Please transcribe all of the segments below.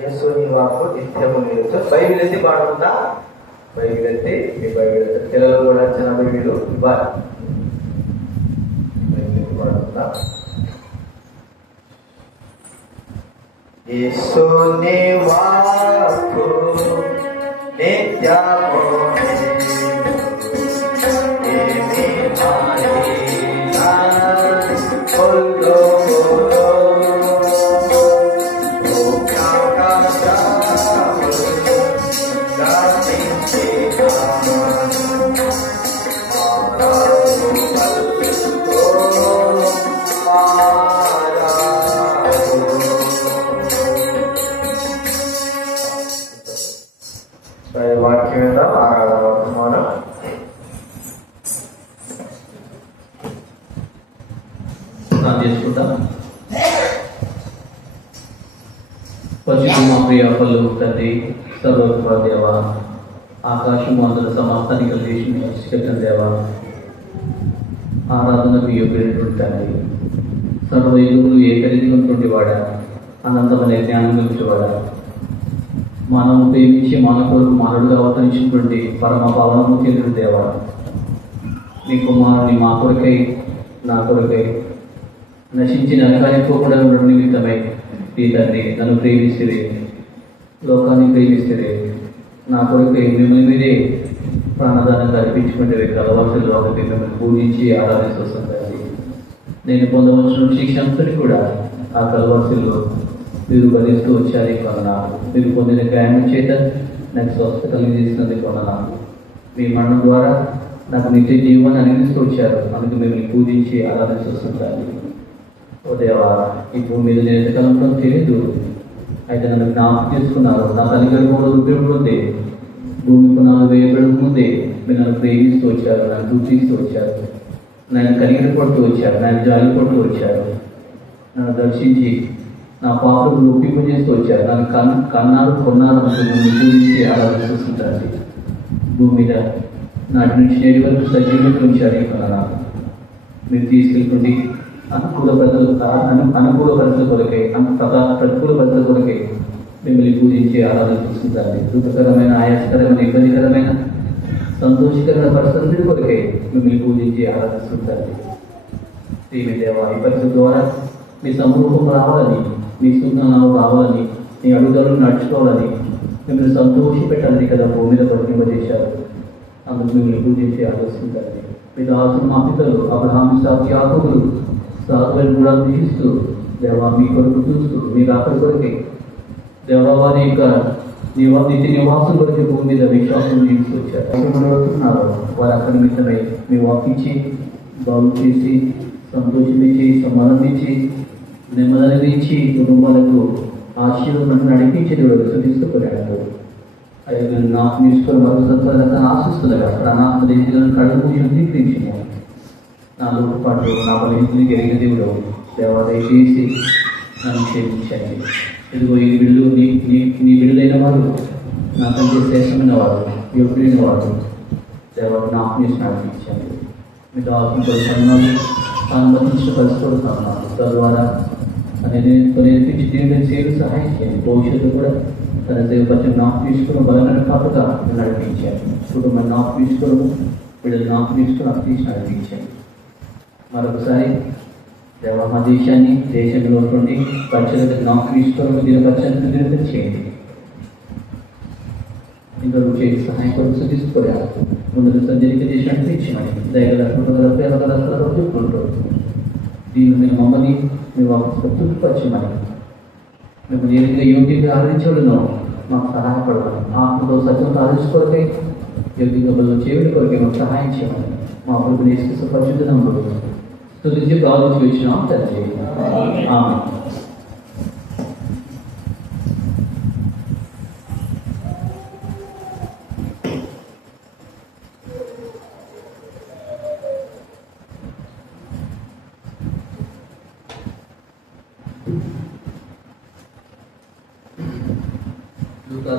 యేసుని వాక్కు నిత్యము నిలుచు. బైబిల్ ఎత్తి పాడుతుందా? బైబిల్ ఎత్తి మీ బైబిల్ ఎత్తి పిల్లలు కూడా చిన్న బైబిల్ ఇవ్వాలి. బైబిల్ ఎత్తి పాడుతుందా? యేసుని వాక్కు నిత్యము వాక్యం మీద వర్తమానం చేసుకుంటాం. పరిశుద్ధ మా ప్రియ పల్లు తండ్రి, సర్వోత్తమ దేవ, ఆకాశం అందరూ సమాప్తాన్ని కలిగేసిన దేవ, ఆరాధనకు యోగ్యుడైనటువంటి తండ్రి, సర్వ యుగములు ఏకరీతిగా వాడ, అనంతమైన జ్ఞానం గురించివాడ, మనము ప్రేమించి మన కొరకు మానవుడుగా అవతరించినటువంటి పరమ పావనము కేంద్రుడు దేవ, మీ కుమారుని మా కొరకై నా కొరకై నశించిన నరకానిపోకుండా ఉండడం నిమిత్తమై ఈ తండ్రి నన్ను ప్రేమిస్తే, లోకాన్ని ప్రేమిస్తే, నా కొరకై మిమ్మల్ని మీదే ప్రాణదానంగా అర్పించుకుంటే కలవలసిన ఒకటి మిమ్మల్ని పూజించి ఆరాధిస్తూ వస్తుంది. నేను పొందవలసిన శిక్ష అంతటి కూడా ఆ కలవలసిలో మీరు భరిస్తూ వచ్చారు కొన్నాను. మీరు పొందిన గాయం చేత నాకు స్వస్థ కలిగజేసినందుకు కొన్నాను. మీ మరణం ద్వారా నాకు నిత్య జీవాన్ని అనుగ్రహిస్తూ వచ్చారు. అందుకు మిమ్మల్ని పూజించి ఆరాధిస్తూ వస్తుంటారు. ఓ దేవా, ఈ భూమి మీద నేను ఎంతకాలంలో తెలియదు, అయితే నన్ను జ్ఞాపకం చేసుకున్నారు. నా తల్లిదండ్రులు కూడా ఉపయోగపడుతుంది. భూమి పునాలు వేయబడక ముందే మీరు నన్ను ప్రేమిస్తూ వచ్చారు, నన్ను గుర్తిస్తూ వచ్చారు, నన్ను కనిగిరి పడుతూ వచ్చారు, నన్ను జాలి పడుతూ వచ్చారు, నన్ను దర్శించి నా పాపకు ఒప్పింపజేస్తూ వచ్చారు. నన్ను కొన్నారు నన్ను పూజించి ఆరాధిస్తుంటారు. భూమి మీద నాటి నుంచి నేటి వరకు సజీవంగా ఉంచారు. కొన్నాను మీరు తీసుకెళ్ళి అనుకూల పరిస్థితుల కొరకై, ప్రతికూల పరిస్థితుల కొరకై మిమ్మల్ని పూజించి ఆరాధిస్తుంటారు. దుఃఖకరమైన, ఆయాసకరమైన, ఇబ్బందికరమైన, సంతోషకరమైన పరిస్థితుల కొరకై మిమ్మల్ని పూజించి ఆరాధిస్తుంటారు. ప్రియమైన దేవా, ఈ పరిస్థితి ద్వారా మీ సమూహం రావాలని, మీ సుజ్ఞానాలు రావాలని, మీ అడుగుదలను నడుచుకోవాలని, మిమ్మల్ని సంతోషి పెట్టాలని కదా భూమి మీద వర్తింపజేశారు. అందుకు మిమ్మల్ని పూజించి ఆలోచిస్తుంటారు. మీ దాసులు మా పితరులు అబ్రహాము, ఇస్సాకు, యాకోబులు సాధువులను కూడా దృష్టిస్తూ దేవా మీ కొరకు చూస్తూ మీరు అక్కడి కొరకే దేవా వారి యొక్క నిత్య నివాసం కొరకు భూమి మీద విశ్వాసం తీసుకొచ్చారు. వారు అక్కడి నిమిత్తమై మీ వాకించి బాగు చేసి సంతోషమిచ్చి సమాధానించి నెమ్మదిని ఇచ్చి కుటుంబాలకు ఆశీర్వాదం నడిపించి తీసుకుపోయాడు. అదే నేను నాకు తీసుకొని మరొక సత్వాన్ని ఆశిస్తున్నారు. అనాత్మ దేశాలను కడుపు అంగీకరించిన నా లోటుపాటు నా బలిని జరిగిన దేవుడు దేవా దయచేసి నన్ను క్షమించండి. ఇదిగో ఈ బిడ్డలు నీ బిడ్డలైన వారు నాకంటే శ్రేష్టమైన వారు, యోగ్యులైన వారు దేవా నాకు చేసి నడిపించండి. మీ దాసులు తాను బతించిన పరిస్థితులు తద్వారా అనేది నేర్పించి దేవుని సేవలు సహాయం చేయండి. భవిష్యత్తు కూడా తన సేవపత్యం నాకు తీసుకుని బలమైన కాపుగా నడిపించాను. కుటుంబాన్ని నాకు తీసుకోవడము, వీళ్ళని నాకు తీసుకుని నాకు తీసి నడిపించాను. మరొకసారి దేవా మా దేశాన్ని, దేశంలో ఉన్నటువంటి పచ్చలకు నాకు తీసుకోవడం, దీని పచ్చని నిరంతరం చేయండి. ఇంకా చేసి సహాయం కొరకు తీసుకోలేదు. ముందు సంజరిక చేసినట్టు ఇచ్చినాయి. దయగల చెప్పుకుంటూ దీన్ని మమ్మల్ని మేము తృప్తిపరచమని మేము నేరుగా యోగ్యంగా ఆదరించవలను మాకు సహాయపడమని, ఆత్మతో సత్యంతో ఆదరించుకోరికే యోగ్యంగా బదులు చేయడం కొరకే మాకు సహాయం చేయమని మా ప్రభుని యేసు పరిశుద్ధ స్తుతించి ప్రార్థించి వచ్చినాం తండ్రి. ఆమేన్.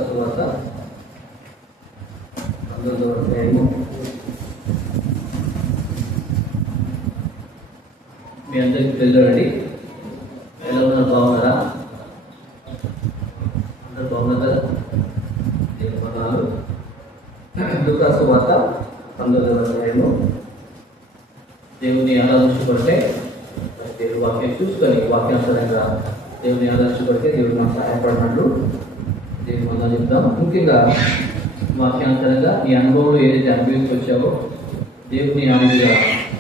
సువార్త 9వ అధ్యాయము. మీ అందరికి తెలుసండి. ఎలా ఉన్నారు? బాగున్నారా? వాక్యానుసారంగా దేవుని ఆదర్శపడితే దేవుడు మనకు సహాయపడినట్లు దేవుని మొదలు చెప్తాం. ముఖ్యంగా వాక్యానుసారంగా నీ అనుభవంలో ఏదైతే అనుభవించవచ్చావో దేవుని ఆనందంగా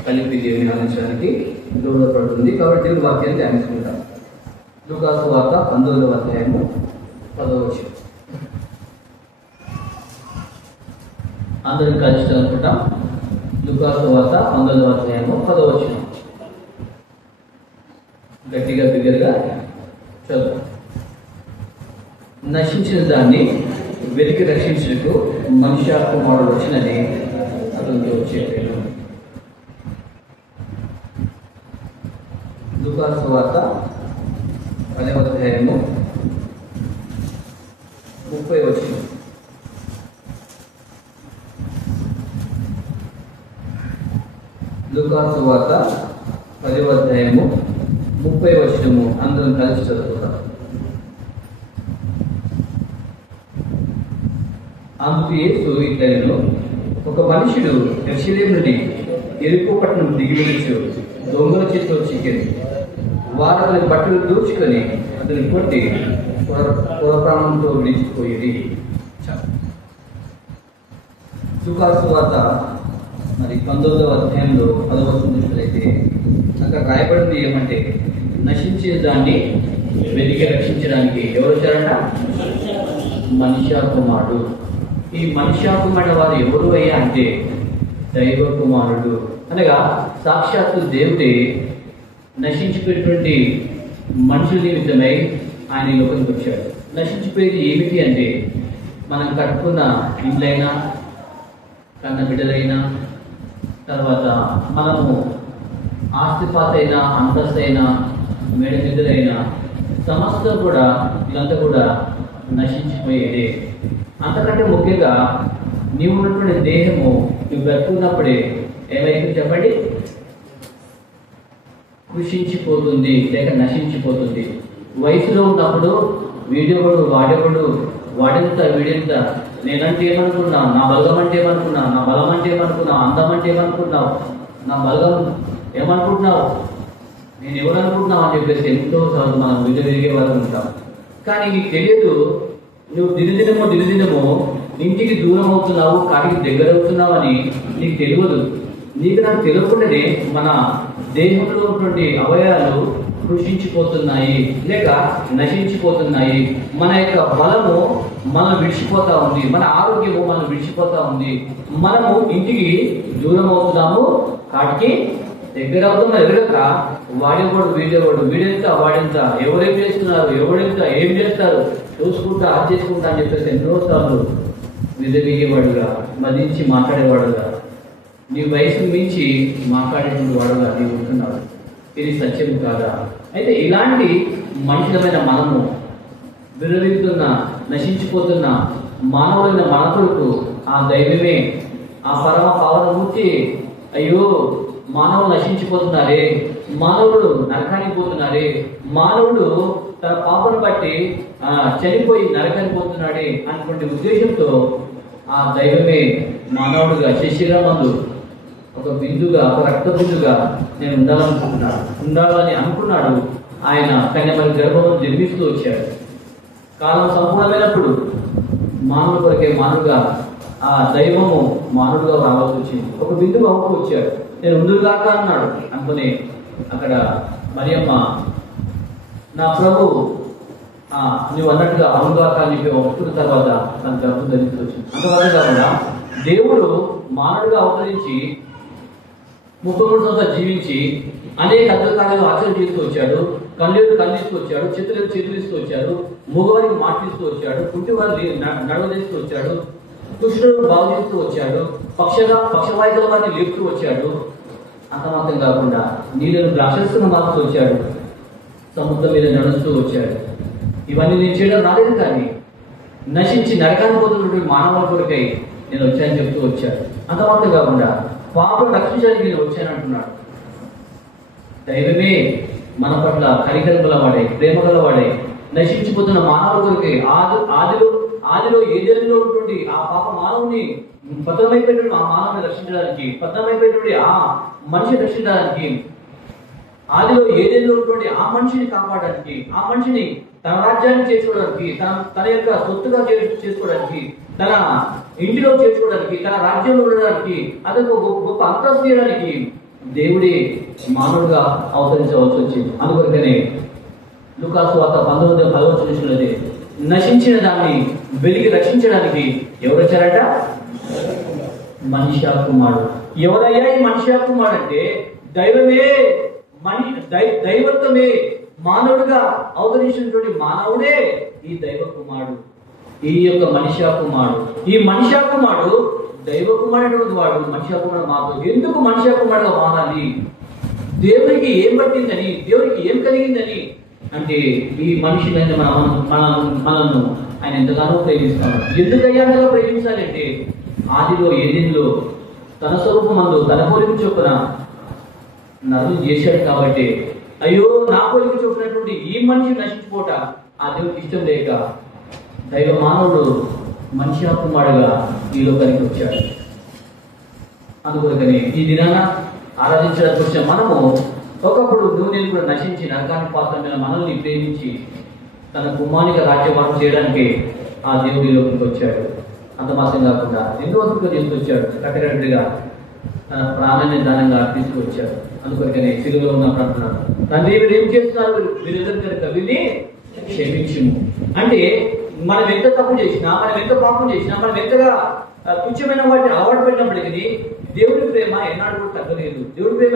కలిపి దేవుని ఆనందించడానికి దోహదపడుతుంది. కాబట్టి దేవుని వాక్యాన్ని ధ్యానించుకుంటాం. లూకాసు వార్త 19వ అధ్యాయము 10వ వచనం. అందరం కలిసి అనుకుంటాం. లూకాసు వార్త 19వ అధ్యాయము 10వ వచనం. గట్టిగా బిగ్గరగా చదువు. నశించిన దాన్ని వెతికి రక్షించుటకు మనుష్య కుమారుడు వచ్చినని అతనితో చెప్పాడు. లూకాసు వార్త 10వ అధ్యాయము 30వ వచనం. లూకాసు వార్త 10వ అధ్యాయము 30వ వచనము అందరం కలిసి చదువుకుందాం. అందుకు యేసు ఇట్లనెను, ఒక మనుషుడు యెరూషలేము నుండి యెరికో పట్టణం దిగి వెళ్ళుచు దొంగల చేతిలో చిక్కెను. వారు అతని బట్టలు దోచుకొని అతని కొట్టి పురప్రాణంతో విడిచిపోయేది. లూకాసు వార్త మరి 19వ అధ్యాయంలో 10వ వచనం చూసినట్లయితే అక్కడ రాయబడింది ఏమంటే, నశించే దాన్ని వెతికి రక్షించడానికి ఎవరు వచ్చారంట? మనుష్య కుమారుడు. ఈ మనుష్య కుమారుడు వారు ఎవరు అయ్యా అంటే దైవ కుమారుడు, అనగా సాక్షాత్తు దేవుడే నశించిపోయినటువంటి మనుషుల నిమిత్తమై ఆయన లోకానికి వచ్చాడు. నశించిపోయేది ఏమిటి అంటే, మనం కట్టుకున్న ఇండ్లైనా, కన్న బిడ్డలైనా, తర్వాత మనము ఆస్తిపాతైనా, అంతస్తైనా, మేడ నిధులైనా సమస్తం కూడా ఇదంతా కూడా నశించిపోయేది. అంతకంటే ముఖ్యంగా నీవు ఉన్నటువంటి దేహము నువ్వు బ్రతుకున్నప్పుడే ఏమైతే చెప్పండి, కృషించిపోతుంది లేక నశించిపోతుంది. వయసులో ఉన్నప్పుడు వీడేవాడు వాడేవాడు, వాడెంత వీడెంత, నేనంటే ఏమనుకున్నా, నా బలగం అంటే ఏమనుకున్నా, నా బలం అంటే ఏమనుకున్నా, అందం అంటే ఏమనుకున్నావు, నా బలగం ఏమనుకుంటున్నావు, నేను ఎవరనుకుంటున్నావు అని చెప్పేసి ఎంతో సార్లు మనం విరిగే వాళ్ళు ఉంటాం. కానీ నీకు తెలియదు, నువ్వు దినదినమో ఇంటికి దూరం అవుతున్నావు, కాటికి దగ్గర అవుతున్నావు అని నీకు తెలియదు. నీకు నాకు తెలియకుండానే మన దేహంలో ఉన్నటువంటి అవయవాలు కృషించిపోతున్నాయి లేక నశించిపోతున్నాయి. మన యొక్క బలము మనం విడిచిపోతా ఉంది, మన ఆరోగ్యము మనం విడిచిపోతా ఉంది. మనము ఇంటికి దూరం అవుతున్నాము, కాటికి దగ్గర అవుతున్నా ఎదురక వాడేవాడు వీడెంత వాడెంత, ఎవరేం చేస్తున్నారు, ఎవడెంత ఏం చేస్తారు చూసుకుంటా అది చేసుకుంటా అని చెప్పేసి ఎన్నోసార్లు విధవేయేవాడుగా, మదించి మాట్లాడేవాడుగా, నీ వయసు మించి మాట్లాడేటువంటి వాడుగా నీవు ఉంటున్నాడు. ఇది సత్యం కాదా? అయితే ఇలాంటి మనుషులమైన మనము విరవిస్తున్న నశించిపోతున్న మానవులైన మన కొరకు ఆ దైవమే, ఆ పరమ పావనమూర్తి, అయ్యో మానవులు నశించిపోతున్నారే, మానవుడు నరకానికి పోతున్నారే, మానవుడు తన పాపను బట్టి చనిపోయి నరకానికి పోతున్నాడే అన్నటువంటి ఉద్దేశంతో ఆ దైవమే మానవుడుగా శరీరమందు ఒక బిందుగా, ఒక రక్త బిందుగా నేను ఉండాలని అనుకున్నాడు. ఆయన కన్యమరి గర్భంలో జన్మిస్తూ వచ్చాడు. కాలం సంపూర్ణమైనప్పుడు మానవుడి కొరకే మానవుగా ఆ దైవము మానవుడుగా రావాల్సి వచ్చింది. ఒక బిందుగా అవ్వకు వచ్చాడు. నేను ముందుగాక అన్నాడు. అనుకుని అక్కడ మరియమ్మ, నా ప్రభు నువ్వు అన్నట్టుగా అవునుగాక అని చెప్పి ఒప్పుకున్న తర్వాత తన గర్భం ధరించి వచ్చింది. అంతవరకు కాకుండా దేవుడు మానవుడిగా అవతరించి 33 సంవత్సరాలు జీవించి అనేక అద్భుతాలు ఆచరణ చేస్తూ వచ్చాడు. కళ్ళేరు కళ్ళిస్తూ వచ్చాడు, చేతులు ఇస్తూ వచ్చాడు, మూగవారికి మాట్లాడుతూ వచ్చాడు, కుంటివారిని నడవదీస్తూ వచ్చాడు, కృష్ణుడు బాగు చేస్తూ వచ్చాడు, పక్షవాయుల వారిని లేపుతూ వచ్చాడు. అంత మాత్రం కాకుండా నీళ్ళను ద్రాక్షరసంగా మారుతూ వచ్చాడు, సముద్రం మీద నడుస్తూ వచ్చాడు. ఇవన్నీ నేను చేయడం రాలేదు, కానీ నశించి నరకానికి పోతున్నటువంటి మానవుల కొరకై నేను వచ్చానని చెప్తూ వచ్చాడు. అంత మాత్రం కాకుండా పాపం రక్షించడానికి నేను వచ్చాను అంటున్నాడు. దైవమే మన పట్ల కనికరం గలవాడే, ప్రేమ గలవాడే, నశించిపోతున్న మానవుల కొరకై ఆదిలో ఏదేలో ఉన్నటువంటి ఆ పాప మానవుని పతనమైపోయినటువంటి ఆ మానవుని రక్షించడానికి, పతనమైపోయినటువంటి ఆ మనిషిని రక్షించడానికి ఆదిలో ఏదేదో ఉన్నటువంటి ఆ మనిషిని కాపాడడానికి, ఆ మనిషిని తన రాజ్యాన్ని చేర్చుకోవడానికి, తన యొక్క సొత్తుగా చేసుకోవడానికి, తన ఇంటిలో చేర్చుకోవడానికి, తన రాజ్యంలో ఉండడానికి, అతనికి గొప్ప అంతస్తు చేయడానికి దేవుడే మానవుడిగా అవతరించవలసి వచ్చింది. అందుకొరకనే లూకాసు వార్త 19:10 నశించిన దాన్ని వెలిగి రక్షించడానికి ఎవరు వచ్చారట? మనిషి కుమారుడు. ఎవరయ్యా ఈ మనిషి కుమారుడు అంటే దైవమే, దైవత్వమే మానవుడిగా అవతరించినటువంటి మానవుడే ఈ దైవ కుమారుడు, ఈ యొక్క మనిషి కుమారుడు. ఈ మనిషి కుమారుడు దైవ కుమారుడు వాడు. మనిషి కుమారుడు మాకు ఎందుకు మనిషి కుమారుడుగా మారాలి? దేవునికి ఏం పట్టిందని, దేవునికి ఏం కలిగిందని అంటే ఈ మనిషిని మనల్ని ఆయన ఎంతగానో ప్రేమిస్తాడు. ఎందుకయ్యా అంతగా ప్రేమించాలి అంటే ఆదిలో ఏదేంలో తన స్వరూపమందు తన పోలిక చొప్పున నరులు చేశాడు కాబట్టి, అయ్యో నా పోలిక చొప్పునటువంటి ఈ మనిషి నశించిపోట ఆ దేవుడికి ఇష్టం లేక దైవ మానవుడు మనిషి కుమారుడుగా ఈ లోకానికి వచ్చాడు. అందుకొరకనే ఈ దినాన ఆరాధించడానికి వచ్చిన మనము ఒకప్పుడు నేను కూడా నశించి నరకానికి పాత్రమైన మనల్ని ప్రేమించి తన కుమారునిగా రాజ్యభారం చేయడానికి ఆ దేవుడి లోపలికి వచ్చాడు. అంత మాత్రం కాకుండా ఎన్నో అద్భుతంగా తీసుకొచ్చాడు. కట్టకట్టుగా తన ప్రాణాన్ని దానంగా తీసుకొచ్చాడు. అందుకొరకనే సిలువలో ఉన్నప్పుడు అంటున్నాడు, తండ్రి మీరు ఏం చేస్తున్నారు? మీరెందుకు కనుక వీరిని క్షమించుము. అంటే మనం ఎంత తప్పు చేసినా, మనం ఎంత పాపం చేసినా, మనం ఎంతగా తుచ్చమైన వాటిని అలవాటు పెట్టినప్పటికీ దేవుడి ప్రేమ ఎన్నాడు కూడా తగ్గలేదు. దేవుడి ప్రేమ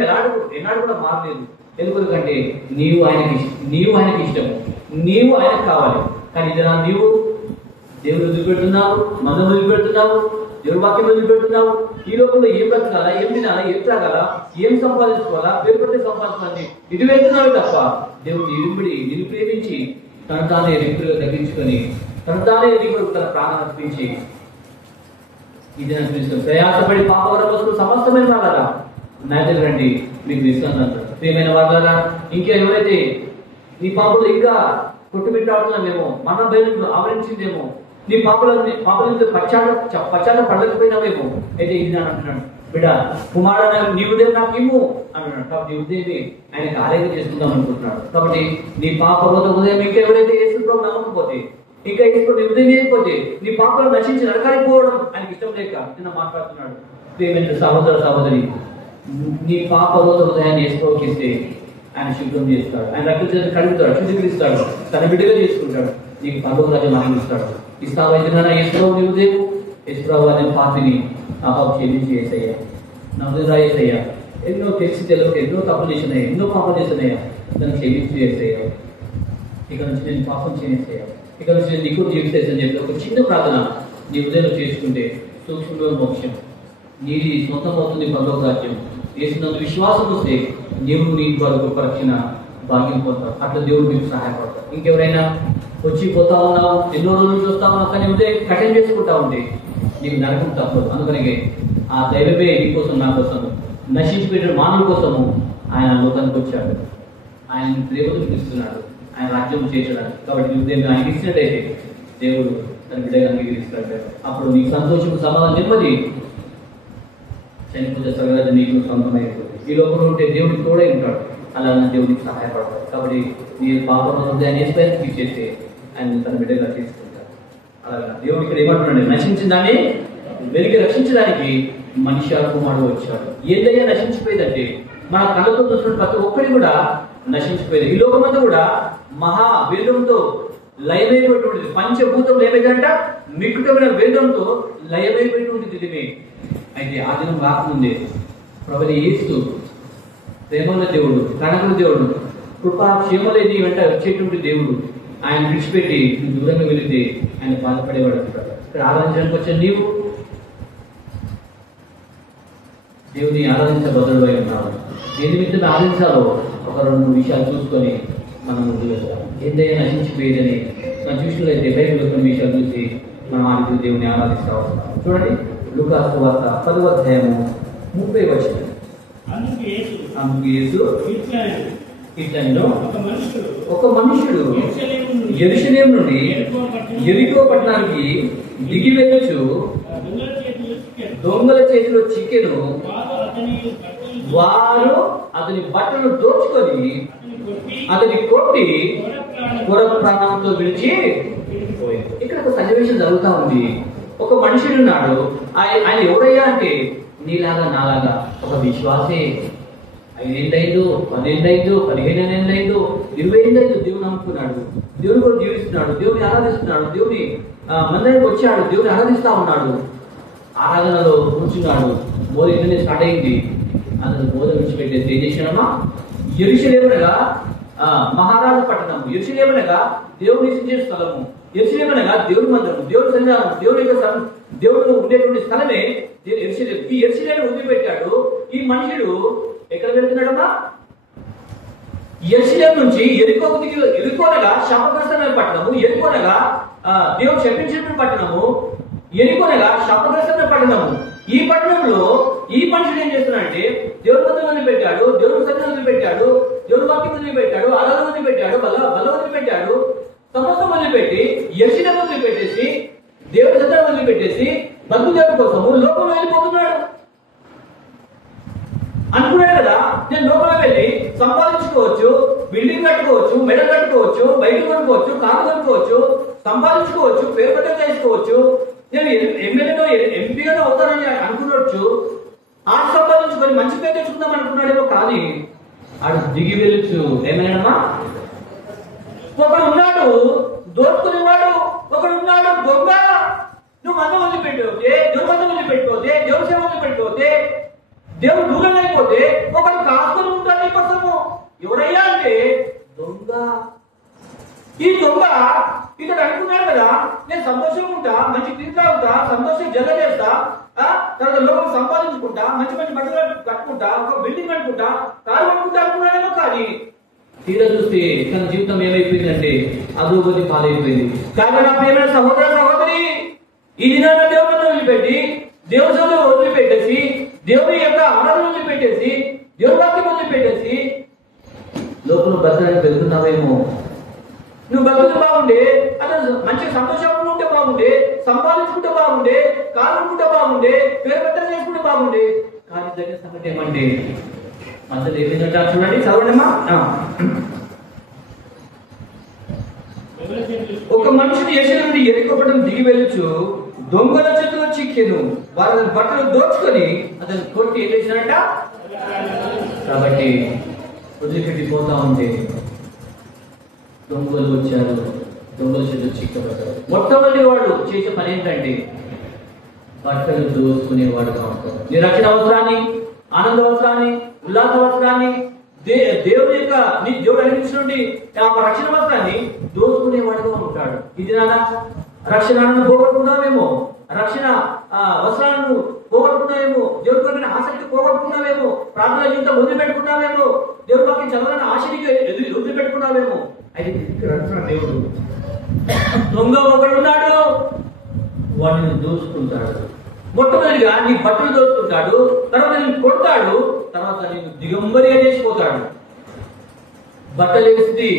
ఎన్నాడు కూడా మారలేదు. ఎందుకంటే నీవు ఆయనకి ఇష్టము, నీవు ఆయనకు కావాలి. కానీ ఇదన్నా నీవు దేవుడు వదిలిపెడుతున్నావు, మందం వదిలిపెడుతున్నావు, దేవుడి వాక్యం వదిలిపెడుతున్నావు. ఈ లోపల ఏం బ్రతకాలా, ఏం తినాలా, ఏం త్రాగాలా, ఏం సంపాదించుకోవాలా, పేరు పెడితే సంపాదించాలని ఇటు వెళ్తున్నావు తప్ప దేవుడు నిన్ను ప్రేమించి తన తానే రిపులుగా తగ్గించుకొని తన తానే తన ప్రాణాన్ని అర్పించి ఇది నాకు తెలుసు ప్రయాసపడి పాపవరం వస్తువు సమస్తమైన వాళ్ళరా నా దగ్గర రండి మీకు ఇస్తాను అంటారు. ప్రియమైన వాళ్ళరా, ఇంకా ఎవరైతే నీ పాపలు ఇంకా కొట్టుమిట్టాడుతున్నామేమో, మన బయలు ఆవరించిందేమో, నీ పాపల పశ్చాత్త పడలేకపోయినామేమో, అయితే ఇది నేను అంటున్నాడు, బిడ్డ కుమారుడు నీ ఉదయం నాకు ఇమ్ము అంటున్నాడు. కాబట్టి ఉదయమే ఆయనకు ఆలయం చేసుకుందాం అనుకుంటున్నాడు. కాబట్టి నీ పాప ఉదయం ఇంకా ఎవరైతే యేసు నమ్మకపోతే, ఇంకా ఇప్పుడు నీ ఉదయం లేకపోతే నీ పాపలు నశించి నరకానికి పోవడం ఆయనకి ఇష్టం లేక నిన్న మాట్లాడుతున్నాడు. ప్రియమైన సహోదర సహోదరి, నీ పాప ఉదయాన్ని వేసుకోకిస్తే ఆయన శుభ్రం చేస్తాడు, ఆయన రక్తం కడుగుతాడు, శుద్ధీకరిస్తాడు, తన బిడ్డగా చేసుకుంటాడు, నీకు పరలోక రాజ్యం ఆనందిస్తాడు. ఇస్తావైతే యేసుప్రభు నీ ఉదయం యేసుప్రభు అనే పాపిని పాపం క్షమించి వేసయ్యా, నా ఉదయం రాయేసయ్యా, ఎన్నో తెలిసి తెలియక ఎన్నో తప్పులు చేసినాయా, ఎన్నో పాపం చేసినాయా, దాన్ని క్షమించి వేసయ్యా, ఇక్కడ నుంచి నేను పాపం చేసేయ్యా, ఇక్కడ నుంచి నేను నీకు జీవిస్తేసని చెప్పి ఒక చిన్న ప్రార్థన నీ ఉదయం చేసుకుంటే సూక్ష్మంలో మోక్షం నీది సొంతం అవుతుంది. పరలోక రాజ్యం వేసినందుకు విశ్వాసం వస్తే దేవుడు నీకు వరకు రక్షణ భాగ్యం పొందుతాడు. అట్లా దేవుడు మీకు సహాయపడతాడు. ఇంకెవరైనా వచ్చి పోతా ఉన్నావు, ఎన్నో రోజులు చూస్తా ఉన్నావు, కానీ ఉదయం కఠిన చేసుకుంటా ఉంటే నీకు నరకం తప్పదు. అందుకనే ఆ దైవమే నీ కోసం, నా కోసం, నశించిపోయిన మానవుల కోసము ఆయన లోకానికి వచ్చాడు. ఆయన ప్రేమతో చూపిస్తున్నాడు, ఆయన రాజ్యం చేర్చడానికి. కాబట్టి ఉదయం ఆయనకి ఇచ్చినట్టయితే దేవుడు తన బిడ్డగా అంగీకరిస్తాడు. అప్పుడు నీకు సంతోషం, సమాధానం, నెమ్మది, చనిపోతే సగరాజు నీకు సొంతమైపోతుంది. ఈ లోపల ఉంటే దేవుడికి తోడై ఉంటాడు, అలా దేవుడికి సహాయపడతాడు. కాబట్టి నీ పాపం హృదయాన్ని తీసేస్తే ఆయన తన బిడ్డగా తీసుకుంటాడు. అలాగా దేవుడు ఇక్కడ ఏమంటున్నాడు, నశించిన దాన్ని వెలికి రక్షించడానికి మనిషి కుమారుడు వచ్చాడు. ఏదైనా నశించిపోయిందంటే మన కళ్ళతో చూసిన ప్రతి ఒక్కరి కూడా నశించిపోయేది. ఈ లోకమంతా కూడా మహా వేదంతో లయమైపోయినటువంటిది. పంచభూతం ఏమైందంట, మిక్కుటమైన వేదంతో లయమైపోయినటువంటిది ఇదిమే. అయితే ఆ దినం రాకముందే ప్రభుని యేసు ప్రేమల దేవుడు, కణకుల దేవుడు, కృపా క్షేమలేని వెంట వచ్చేటువంటి దేవుడు ఆయన విడిచిపెట్టి దూరంగా వెళితే ఆయన బాధపడేవాడు. ఇక్కడ ఆరాధించడానికి వచ్చిన నీవు దేవుని ఆరాధించబద్దుడు అయి ఉన్నావు. ఏ నిమిత్తం ఆరాధించాలో ఒక 2 విషయాలు చూసుకొని మనం ముందుకు వెళ్తాం. ఏదైనా నశించిపోయేదని మనం చూసినట్లయితే బైబిల్లో కొన్ని విషయాలు చూసి మనం ఆదిత్య దేవుని ఆరాధిస్తా ఉంటాం. చూడండి, లూకాసు వార్త 10వ అధ్యాయము 30వ వచనం. అందుకు యేసు ఇట్లనెను, ఒక మనుషుడు యెరూషలేము నుండి యెరికో పట్టణానికి దిగి వెళ్ళొచ్చు దొంగల చేతిలో చిక్కెను, వారు అతని బట్టలు దోచుకొని అతని కొట్టి కొర ప్రాణంతో విడిచి పోయింది. ఇక్కడ ఒక సన్నివేశం జరుగుతా ఉంది. ఒక మనుషుడు ఉన్నాడు. ఆయన ఎవరయ్యా అంటే నీలాగా నాలాగా ఒక విశ్వాసే. 5 ఏళ్ళైందో 10 ఏళ్ళైందో 15 ఏళ్ళైందో 20 ఏళ్ళైందో దేవుని నమ్ముకున్నాడు. దేవుని కూడా జీవిస్తున్నాడు. దేవుని ఆరాధిస్తున్నాడు. దేవుని మందిరానికి వచ్చాడు. దేవుని ఆరాధిస్తా ఉన్నాడు. ఆరాధనలో కూర్చున్నాడు. బోధ ఇంటనే స్టార్ట్ అయింది. అతను బోధ విడిచిపెట్టేసి ఏం చేశాడమ్మా? యెరూషలేమునగా మహారాజు పట్టణము, యెరూషలేమునగా దేవుని నివసించే స్థలము, యెరూషలేమునగా దేవుని మందిరము, దేవుని సన్నిధానం, దేవుడు ఉండేటువంటి స్థలమే యెరూషలేము. ఈ యెరూషలేమును వదిలిపెట్టాడు. ఈ మనుషుడు ఎక్కడ వెళ్తున్నాడమ్మా? యెరూషలేము నుంచి ఎరుకోనగా శాపగ్రస్తమైన పట్టణము, ఎరుకోనగా దేవుడు శపించిన పట్టణము, ఎరుకోనగా శాపగ్రస్తమైన పట్టణము. ఈ పట్టణంలో ఈ మనుషుడు ఏం చేస్తున్నాడంటే దేవుని మందిరం వదిలిపెట్టాడు, దేవుని సన్నిధిని వదిలిపెట్టాడు, దేవుని వాక్యం వదిలిపెట్టాడు, ఆరాధన వదిలిపెట్టాడు, బల వదిలిపెట్టాడు, సమస్తం వదిలిపెట్టి యెరూషలేము వదిలిపెట్టేసి దేవుని సన్నిధిని వదిలిపెట్టేసి బంధుదేవుని కోసము లోకంలో వెళ్ళిపోతున్నాడు. అనుకున్నాడు కదా, నేను లోపల వెళ్ళి సంపాదించుకోవచ్చు, బిల్డింగ్ కట్టుకోవచ్చు, మెడల్ కట్టుకోవచ్చు, బైక్ కొనుక్కోవచ్చు, కారు కొనుక్కోవచ్చు, సంపాదించుకోవచ్చు, పేరు పట్టం చేసుకోవచ్చు, నేను ఎమ్మెల్యేనో ఎంపీగానో అవుతానని అనుకున్నచ్చు. ఆడు సంపాదించుకొని మంచి పేరు తెచ్చుకుందాం అనుకున్నాడేమో. కానీ ఆడు దిగి వెళ్ళొచ్చు. ఏమైనాడమ్మా? ఒకడు ఉన్నాడు దోచుకునేవాడు, ఒకడు ఉన్నాడు దొంగ. నువ్వు మందం వదిలిపెట్టిపోతే, దేవుని మందం వదిలిపెట్టిపోతే, దేవుని సేవ వదిలిపెట్టిపోతే, దేవుడు దూరం అయిపోతే ఒకడు కాసుకొని ఉంటాడు నీ కోసము. ఎవరయ్యా అంటే దొంగ. ఈ దొంగ ఇక్కడ అనుకున్నాడు కదా, నేను సంతోషంగా ఉంటా, మంచి తింటా ఉంటా, సంతోషం జల్ల చేస్తా, తర్వాత లోపల సంపాదించుకుంటా, మంచి మంచి బట్టలు కట్టుకుంటా, ఒక బిల్డింగ్ కట్టుకుంటా, కారు కట్టుకుంటా అనుకున్నాడేమో. కానీ తీరా చూస్తే తన జీవితం ఏమైపోయిందంటే అధోగతి పాలైపోయింది. కానీ నా ప్రియమైన సహోదర సహోదరి, ఈ దినాన్ని దేవుని వదిలిపెట్టి, దేవుని సన్నిధిని వదిలిపెట్టేసి, దేవుని యొక్క ఆరాధన వదిలిపెట్టేసి, దేవుని వాక్యం వదిలిపెట్టేసి లోపల బతకడానికి వెళ్తున్నావేమో. నువ్వు బతుకు బాగుండే, అతను మంచి సంతోషంగా ఉంటే బాగుండే, సంపాదించుకుంటే బాగుండే, కానుకుంటే బాగుండే, పేరు పెట్టలు చేసుకుంటే బాగుండే. కానీ దగ్గర సంగతి ఏమంటే అసలు ఏమైందంటే చూడండి, చదవండమ్మా. ఒక మనుషుడు యెరూషలేము నుండి యెరికో పట్టణం దిగి వెళ్ళొచ్చు, దొంగల చేతిలో చిక్కెను. వారు బట్టలు దోచుకొని అతను కొట్టి ఏం చేసినారంట? కాబట్టి వదిలిపెట్టి పోతా ఉంటే దొంగలు వచ్చారు, దొంగల చేతిలో చిక్కబడ్డారు. మొట్టమొదటి వాడు చేసే పని ఏంటంటే బట్టలు దోచుకునేవాడు కావడం. నీ రక్షణ అవసరాన్ని, ఆనంద అవసరాన్ని, ఉల్లాస అవసరాన్ని, దేవుని యొక్క నీ దేవుడు అనిపించినటువంటి రక్షణ వస్త్రాన్ని దోచుకునేవాడుగా ఉంటాడు. ఇది నాన్న రక్షణ ఆనందం పోగొట్టుకున్నావేమో, రక్షణ వస్త్రాలను పోగొట్టుకున్నావేమో, దేవుడి కొరకు ఆసక్తి పోగొట్టుకున్నావేమో, ప్రార్థన జీవితం వదిలిపెట్టుకున్నావేమో, దేవుడి పక్కన చదవాలని ఆశనికి వదిలిపెట్టుకున్నావేమో. అయితే దేవుడు దొంగ ఒకడు ఉన్నాడు, వాడిని దోచుకుంటాడు. మొట్టమొదటిగా నీ బట్టలు దోచుకుంటాడు, తర్వాత నేను కొడతాడు, తర్వాత నేను దిగంబరిగా చేసిపోతాడు. బట్టలు వేసి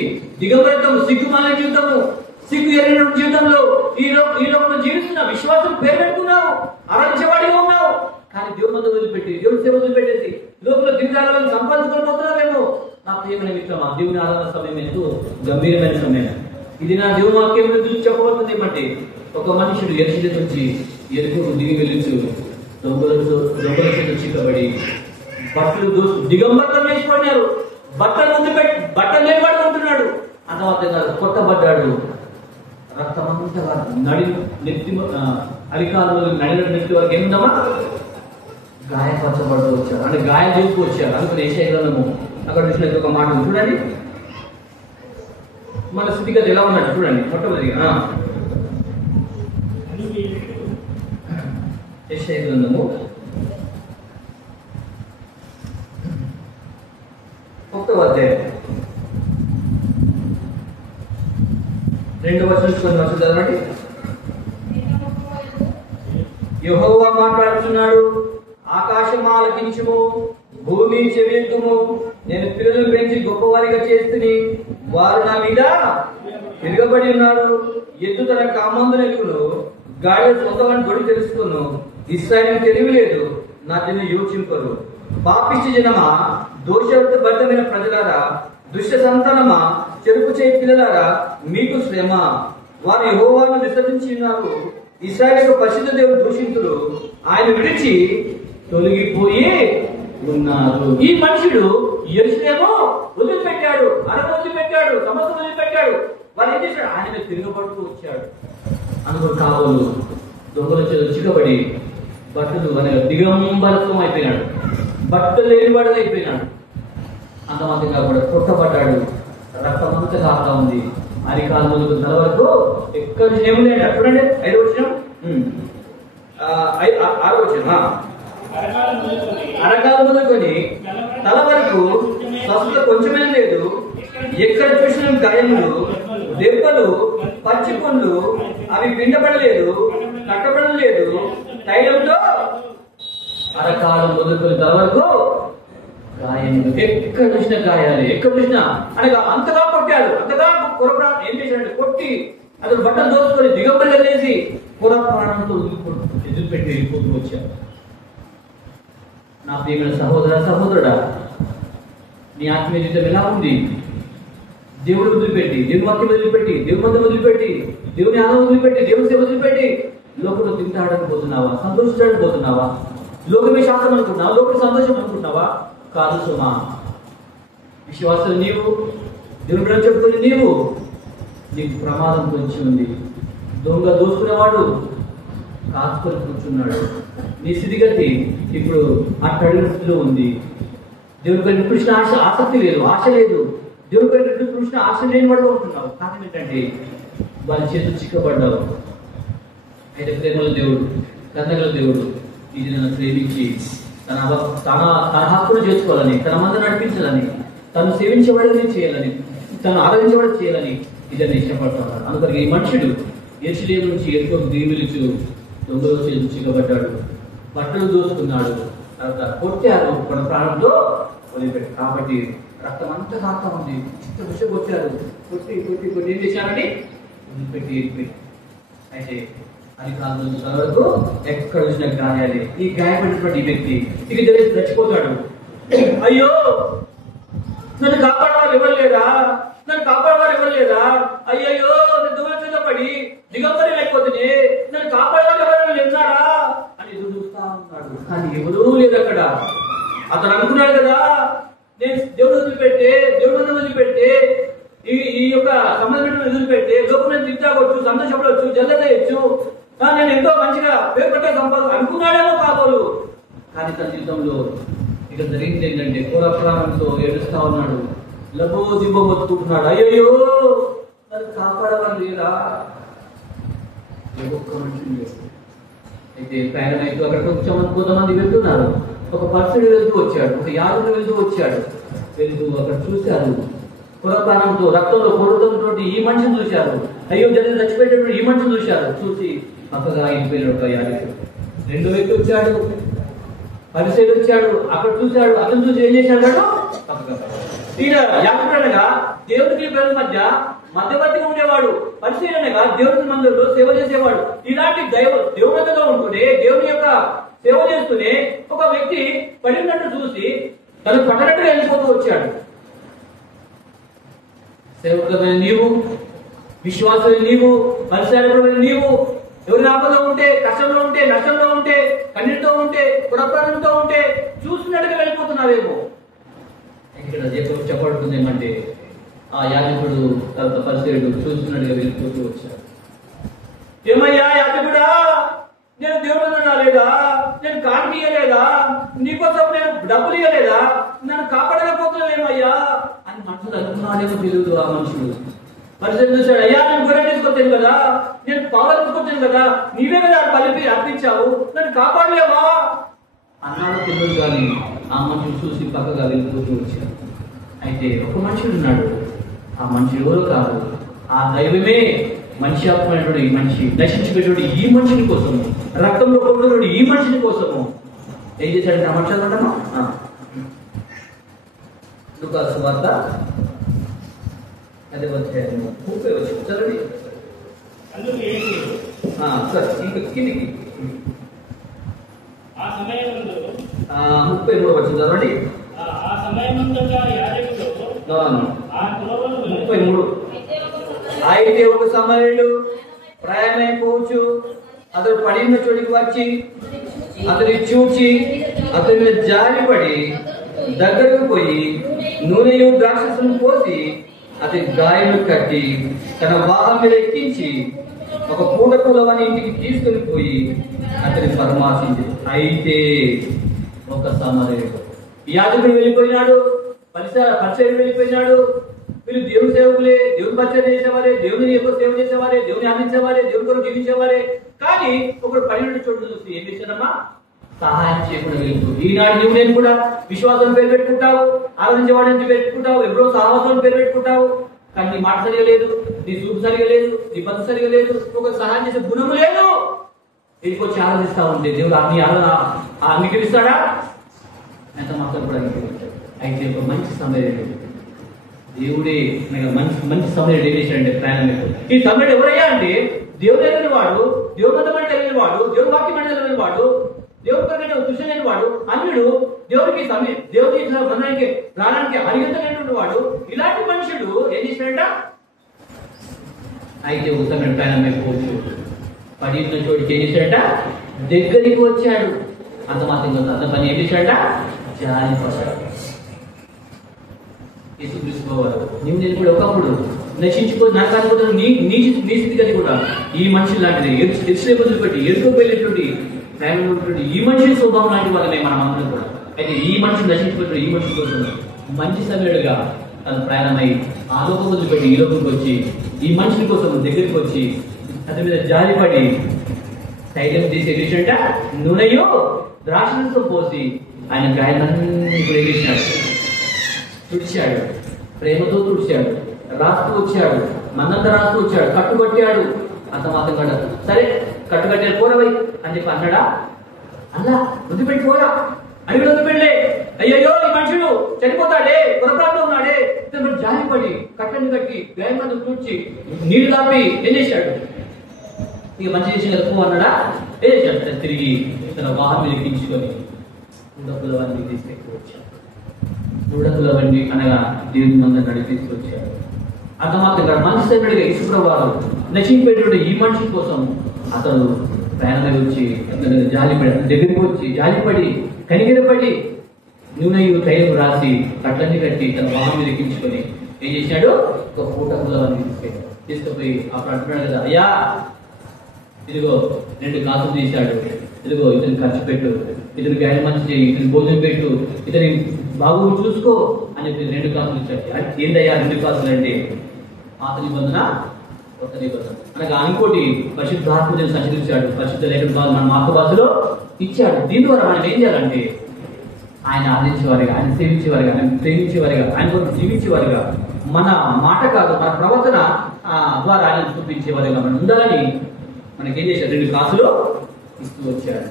దిగంబరితం, సిగ్గుమాల జీవితము, సిగ్గు ఎరిగిన జీవితంలో ఈ లోకంలో జీవిస్తున్న విశ్వాసం పేరు పెట్టుకున్నావు, ఆరాధించేవాడిగా ఉన్నావు. కానీ దేవుని మందిరం వదిలిపెట్టి, దేవుని సేవ వదిలిపెట్టేసి లోపల దిగుదాలను సంపాదించుకొని పోతున్నావేమో. నా ప్రియమైన మిత్రమా, దేవుని ఆరాధన సమయం ఎంతో గంభీరమైన సమయం. ఇది నా దేవుని వాక్యం చూసి చెప్పబడుతుంది ఏమంటే, ఒక మనుషుడు యెరూషలేము నుంచి యెరికోకు దిగి వెళ్ళొచ్చు, దొంగల చేత చిక్కబడి బట్టలు దిగంబరం వేసిపోయినారు. బట్టలు వదిలిపెట్టి బట్టలు లేపాడు ఉంటున్నాడు. ఆ తర్వాత కొట్టబడ్డాడు. రక్తమంతా నడి నెత్తి అరికాలు నెత్తి వరకు ఏముందమ్మా? గాయపరచబడుతూ వచ్చారు, అంటే గాయం చేసుకు వచ్చారు. అందుకని యెషయా అక్కడ చూసిన ఒక మాట చూడండి, మన స్థితిగతి ఎలా ఉన్నట్టు చూడండి. మొట్టమొదటిగా యెషయా గ్రంథము 1వ అధ్యాయం 2వ వచనం చదవండి. యెహోవా మాట్లాడుతున్నాడు, ఆకాశం ఆలకించుము, భూమి చెవియెత్తుము. నేను పిల్లలు పెంచి గొప్పవారిగా చేస్తుని, వారు నా మీద తిరగబడి ఉన్నారు. ఎద్దు తన కామందునెక్కును, గాడిద సొంతమని గొడి తెలుసుకును. ఇశ్రాయేలుకు తెలివి లేదు, నా జన యోచింపరు. పాపిష్టి జనమా, దోషభరితమైన ప్రజలారా, దుష్ట సంతానమా, చెరుపు చేయి పిల్లలారా, మీకు శ్రమ. వారు యెహోవాను విసర్జించి ఉన్నారు. ఇశ్రాయేలు పరిశుద్ధ దేవుడు దూషింతుడు. ఆయన విడిచి తొలగిపోయి ఉన్నారు. ఈ మనుషుడు యెరూషలేము వదిలిపెట్టాడు, అరబ్ వదిలిపెట్టాడు, సమస్త వదిలిపెట్టాడు. వారు ఏం చేశాడు? ఆయన మీద తిరగబడుతూ వచ్చాడు. అనుకుని కావలు దొంగల చిక్కబడి బట్టలు అనగా దిగంబరత్వం అయిపోయినాడు, బట్టలు లేనివాడు అయిపోయినాడు. అంతమందిగా కూడా కొట్టబడ్డాడు. రక్తం అంతా కాకుండా ఉంది. అరికాలు మొదలు తల వరకు ఎక్కడ ఏమి లేట. చూడండి 5వ వచనం, 6వ వచనం. అరకాలు మొదలుకొని తల వరకు స్వస్థత కొంచెమే లేదు. ఎక్కడ చూసిన గాయములు, దెబ్బలు, పచ్చి పండ్లు, అవి పిండబడలేదు, కట్టబడలేదు. తైలంతో అరకాలం మొదలుకొని తల వరకు గాయములు. ఎక్కడ చూసిన గాయాలి, ఎక్కడ చూసినా అనగా అంతగా కొట్టాడు, అంతగా పురప్రాణం ఏం చేశాడు? కొట్టి అతను బట్టలు దోచుకొని దిగంబరి వెళ్ళేసి పురప్రాణంతో ఎదురుపెట్టి వెళ్ళిపోతూ వచ్చాడు. నా ప్రియమైన సహోదరుడా, నీ ఆత్మీయ జీవితం ఎలా ఉంది? దేవుడు వదిలిపెట్టి, దేవుని వాక్యం వదిలిపెట్టి, దేవుని మందం వదిలిపెట్టి, దేవుని ఆనందం వదిలిపెట్టి, దేవుని సేవ వదిలిపెట్టి లోకంలో తింటాడని పోతున్నావా? సంతోషించడానికి పోతున్నావా? లోకమే శాస్త్రం అనుకుంటున్నావా? లోకం సంతోషం అనుకుంటున్నావా? కాదు సుమా. విశ్వాసం నీవు, దేవుని బిడ్డలు చెప్పుకుని నీకు ప్రమాదం పొంచి ఉంది. దొంగ దోసుకునేవాడు కాసుకొని కూర్చున్నాడు. నీ స్థితిగతి ఇప్పుడు అట్టడుగు స్థితిలో ఉంది. దేవుని పైన కృష్ణ ఆసక్తి లేదు, ఆశ లేదు. దేవుని పైన కృష్ణ ఆశ లేని వాడు ఉంటున్నావు. కారణం ఏంటంటే వారి చేతులు చిక్కబడ్డావు. అయితే ప్రేమల దేవుడు, కర్ణగల దేవుడు ఇది నన్ను ప్రేమించి తన హక్కును చేసుకోవాలని, తన మంద నడిపించాలని, తను సేవించబడని చేయాలని, తను ఆరాధించబడి చేయాలని ఇదని ఇష్టపడుతున్నాడు. అందుకని ఈ మనుషుడు యెరూషలేము నుంచి ఎరుకో దిగిమిలుచు దొంగలు చేతులు చిక్కబడ్డాడు, బట్టలు దోసుకున్నాడు, తర్వాత కొట్టారు, మన ప్రాణంతో వదిలిపెట్టారు. కాబట్టి రక్తం అంతా కాస్తా ఉంది. విషయం కొట్టారు, కొట్టి కొట్టి కొట్టి ఏం చేశారని వదిలిపెట్టి. అయితే అది కాదు వరకు ఎక్కడ చూసిన గాయాలే. ఈ గాయపడినటువంటి ఈ వ్యక్తి ఇక తెలిసి చచ్చిపోతాడు. అయ్యో, నన్ను కాపాడవారు ఎవరు లేదా, నన్ను కాపాడవారు ఎవరు లేదా, అయ్యయ్యో నేను దూరం చేత పడి దిగంబరి లేకపోతే నన్ను కాపాడవారు ఎవరైనా లేచారా అని ఎదురు చూస్తా ఉన్నాడు. కానీ ఎవరూ లేదు అక్కడ. అతను అనుకున్నాడు కదా, నేను దేవుడు వదిలిపెట్టే, దేవుడు మందం వదిలిపెట్టే, ఈ యొక్క సంబంధం వదిలిపెట్టే లోకం తిట్టావచ్చు, సంతోషపడవచ్చు, జల్లదేయచ్చు, నేను ఎంతో మంచిగా పేరు పెట్టే సంపాదన అనుకున్నాడేమో కాబోలు. కానీ తన జీవితంలో ఇక జరిగింది ఏంటంటే పూర్వప్రాణంతో ఏడుస్తా ఉన్నాడు, లబో దిబ్బో బతుకుంటున్నాడు. అయ్యయ్యో నన్ను కాపాడవాళ్ళు లేదా, ఒక్క మనిషిని చేస్తాడు. అయితే ప్రయాణం అయితే అక్కడ కొంతమంది వెళ్తున్నారు. ఒక పర్సన్ వెళ్తూ వచ్చాడు, ఒక యాదవుడు వెళ్తూ వచ్చాడు. వెళ్తూ అక్కడ చూశారు, పురప్రాణంతో రక్తంలో కొరడంతో ఈ మనిషిని చూశారు. అయ్యో జరిగి చచ్చిపోయేటప్పుడు ఈ మనిషిని చూశారు. చూసి పక్కగా అయిపోయిన ఒక యాజకుడు. రెండో వ్యక్తి వచ్చాడు, పరిసైడు వచ్చాడు, అక్కడ చూశాడు. అతను చూసి ఏం చేశాడు? పక్కగా ఈయన యాజకుడు అనగా దేవుడికి ప్రజల మధ్యవర్తిగా ఉండేవాడు. పరిసైడు అనగా దేవుడి మందిరంలో సేవ చేసేవాడు. ఇలాంటి దేవుడితో ఉంటూనే, దేవుని యొక్క సేవ చేస్తూనే ఒక వ్యక్తి పడినట్టు చూసి తను పట్టనట్టుగా వెళ్ళిపోతూ వచ్చాడు. సేవకుడమైన నీవు, విశ్వాసమైన నీవు, పరిసైడు నీవు, ఎవరి ఆపదలో ఉంటే, కష్టంలో ఉంటే, నష్టంలో ఉంటే, కన్నీటితో ఉంటే, పురప్రాణంతో ఉంటే చూసినట్టుగా వెళ్ళిపోతున్నావేమో. ఇక్కడ చెప్పబడుతుంది ఏమంటే ఆ యాజకుడు తర్వాత పరిసయుడు చూస్తున్నట్టుగా వెళ్ళిపోతూ వచ్చాడు. ఏమయ్యా యాజకుడా, నేను దేవుడు రాలేదా, నేను కానుక ఇయ్యలేదా, నీకోసం నేను డబ్బులు ఇయ్యలేదా, నన్ను కాపాడకపోతున్నానేమయ్యా అని మనుషులు అనుకున్నాడేమో తెలియదు. ఆ మనుషుడు పరిస్థితి చూశాడు. అయ్యా నేను గొర్రె తీసుకొచ్చాను కదా, నేను పావులు తీసుకొచ్చాను కదా, నీవే కదా కలిపి అర్పించావు, నన్ను కాపాడలేవా అన్నాడు తెలియదు. కానీ ఆ మనుషులు చూసి పక్కగా వెళ్ళిపోతూ వచ్చాడు. అయితే ఒక మనుషుడు ఉన్నాడు. ఆ మనిషి ఎవరో కాదు, ఆ దైవమే మనిషి ఆత్మైనటువంటి ఈ మనిషి, నశించిపోయేటువంటి ఈ మనిషిని కోసము, రక్తంలో కొట్టుకున్నటువంటి ఈ మనిషిని కోసము ఏం చేశాడంటే ఆ మనిషి అంటాను లూకాసు వార్త అదే వచ్చాను 30 వచ్చి చదవండి. సార్ ఇంకా కిందికి. ఆ సమయంలో 33 వచ్చింది చదవండి. ఆ సమయమంతటా యాజకుడు 33. అయితే ఒక సమరయుడు ప్రయాణమైపోవచ్చు అతడు పడిన చోటికి వచ్చి అతని చూచి అతని మీద జారిపడి దగ్గరకు పోయి నూనెయు ద్రాక్షరసము పోసి అతని గాయము కట్టి తన వాహనం మీద ఎక్కించి ఒక పూట కులవని ఇంటికి తీసుకుని పోయి అతని పరమాశించి. అయితే ఒక సమరయుడు, యాజకుడు వెళ్ళిపోయినాడు, పరిచయం వెళ్ళిపోయినాడు. వీళ్ళు దేవుని సేవకులే, దేవుని పరిచయం చేసేవారే, దేవుని ఎక్కువ సేవ చేసేవారే, దేవుని ఆనందించేవారే, దేవుని కొరకు జీవించేవారే. కానీ ఒకడు 12 చోట్ల చూసి ఏం చేశాడమ్మా? సహాయం చేయకుండా వెళ్ళిపో. ఈనాడు నువ్వు నేను కూడా విశ్వాసం పేరు పెట్టుకుంటావు, ఆరాధించేవాడిని పెట్టుకుంటావు, ఎప్పుడో సహవాసం పేరు పెట్టుకుంటావు. కానీ నీ మాట సరిగా లేదు, నీ చూపు సరిగా లేదు, నీ పద్ధతి సరిగా లేదు, ఒక సహాయం చేసే గుణము లేదు. ఇంటికి వచ్చి ఆరాధిస్తా ఉంటే దేవుడు అన్ని ఆరాధన అంగీకరిస్తాడా? ఎంత మాత్రం కూడా అంగీకరిస్తాడు. అయితే ఒక మంచి సమయం దేవుడే మంచి సమయం ఏం చేశాడంటే ప్రయాణం. ఈ సమయం ఎవరయ్యా అంటే దేవుడు ఎదిగిన వాడు, దేవుడు మతం అంటే ఎదిగిన వాడు, దేవుడు వాక్యం అంటే ఎదిగిన వాడు, దేవుడు కంటే కృషి లేని వాడు, అన్యుడు, దేవుడికి సమయం దేవుడి బంధానికి రావడానికి అరిగంతలేనటువంటి వాడు. ఇలాంటి మనుషుడు ఏం చేశాడంట? అయితే ఒక సమయం ప్రయాణం అయిపోవచ్చు పడిన చోటికి ఏం చేశాడట? దగ్గరికి వచ్చాడు. అంత మాత్రం అంత పని ఏం చేశాడట? జాలి పడ్డాడు. నువ్వు నేను కూడా ఒకప్పుడు నశించిపోయి నరకానికి నీ స్థితిగతి కూడా ఈ మనిషి లాంటిది ఎరుసలేములు పెట్టి ఎరుకోపోయినటువంటి ప్రయాణం ఉన్నటువంటి ఈ మనిషి స్వభావం లాంటి వాళ్ళనే మనం అందరం కూడా. అయితే ఈ మనిషి నశించిపోయిన ఈ మనిషి కోసం మంచి సమయుడుగా తను ప్రయాణమై ఆ లోకం వదిలిపెట్టి ఈ లోకంకి వచ్చి ఈ మనిషి కోసం దగ్గరికి వచ్చి అతని మీద జాలిపడి ధైర్యం తీసి ఎగిరిచంట నూనెయో ద్రాక్షరసం పోసి ఆయన గాయాలన్నీ కూడా ఎగిరిచాడు, తుడిచాడు, ప్రేమతో తుడిచాడు, రాస్తూ వచ్చాడు, మన్నంతా రాస్తూ వచ్చాడు, కట్టుకట్టాడు. అంత మాత్రం కదా సరే కట్టుకట్టాడు పోరవై అని చెప్పి అన్నాడా? అలా వదిలిపెట్టి పోరా అడిగి వదిలిపెళ్ళే. అయ్యయ్యో ఈ మనుషుడు చనిపోతాడే, పొరపాటులో ఉన్నాడే, ఇతను జాలిపడి కట్టని కట్టి గాయమంతా తుడిచి నీళ్లు కాపి ఏం చేశాడు? ఇక మంచి చేసిన పో అన్నాడా? ఏం చేశాడు? తిరిగి తన వాహనం ఎక్కించుకొని ఉండకులవన్నీ తీసుకొచ్చాడు. ఉండకులవన్నీ అనగా దేవుని మందిని నడిపిస్తూ వచ్చాడు. అంత మాత్రం మంచి సైనికుడిగా ఇసుప్రవారు నశించిపోయేటువంటి ఈ మనిషి కోసం అతను ప్రయాణమై వచ్చి అతను జాలిపడి దగ్గరికి వచ్చి జాలిపడి కనిగిరపడి నూనెయు తైలం రాసి కట్లన్నీ కట్టి తన వాహనం మీద ఎక్కించుకొని ఏం చేశాడు? ఒక పూట కులవన్నీ తీసుకుపోయి అప్పుడు అంటున్నాడు కదా, అయ్యా ఇదిగో 2 కాసులు తీశాడు, ఇదిగో ఇతని ఖర్చు పెట్టు, ఇతని గాయం మంచి చేయి, ఇతని భోజనం పెట్టు, ఇతని బాగు చూసుకో అని చెప్పి 2 కాసులు ఇచ్చాడు. ఏందయ్యా 2 కాసులు అంటే? పాత నిబంధన కొత్త నిబంధన అనగా ఇంకోటి పరిశుద్ధాత్మని సంచరించాడు, పరిశుద్ధ లేఖన మన మాతృభాషలో ఇచ్చాడు. దీని ద్వారా మనం ఏం చేయాలంటే ఆయన ఆదించేవారిగా, ఆయన సేవించేవారిగా, ఆయన ప్రేమించేవారిగా, ఆయన కొరకు జీవించేవారిగా, మన మాట కాదు మన ప్రవర్తన ద్వారా ఆయన చూపించేవారిగా మనం ఉండాలని మనకేం చేశాడు? 2 కాసులు ఇస్తూ వచ్చాడు.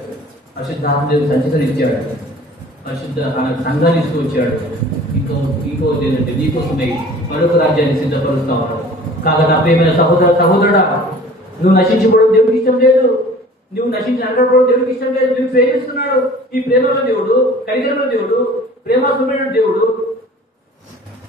పరిశుద్ధాత్మదేవుడు సంచరించాడు, పరిశుద్ధ సంఘాన్ని ఇస్తూ వచ్చాడు. ఇంకో ఏంటంటే నీకోసమే మరొక రాజ్యాన్ని సిద్ధపరుస్తా ఉన్నాడు. కాగా నా ప్రియమైన సహోదరుడా, నువ్వు నశించిపోవడం దేవుడికి ఇష్టం లేదు, నువ్వు నశించి అనకపోవడం దేవుడికి ఇష్టం లేదు. నువ్వు ప్రేమిస్తున్నాడు. ఈ ప్రేమలో దేవుడు, కనికరంలో దేవుడు, ప్రేమాత్మైన దేవుడు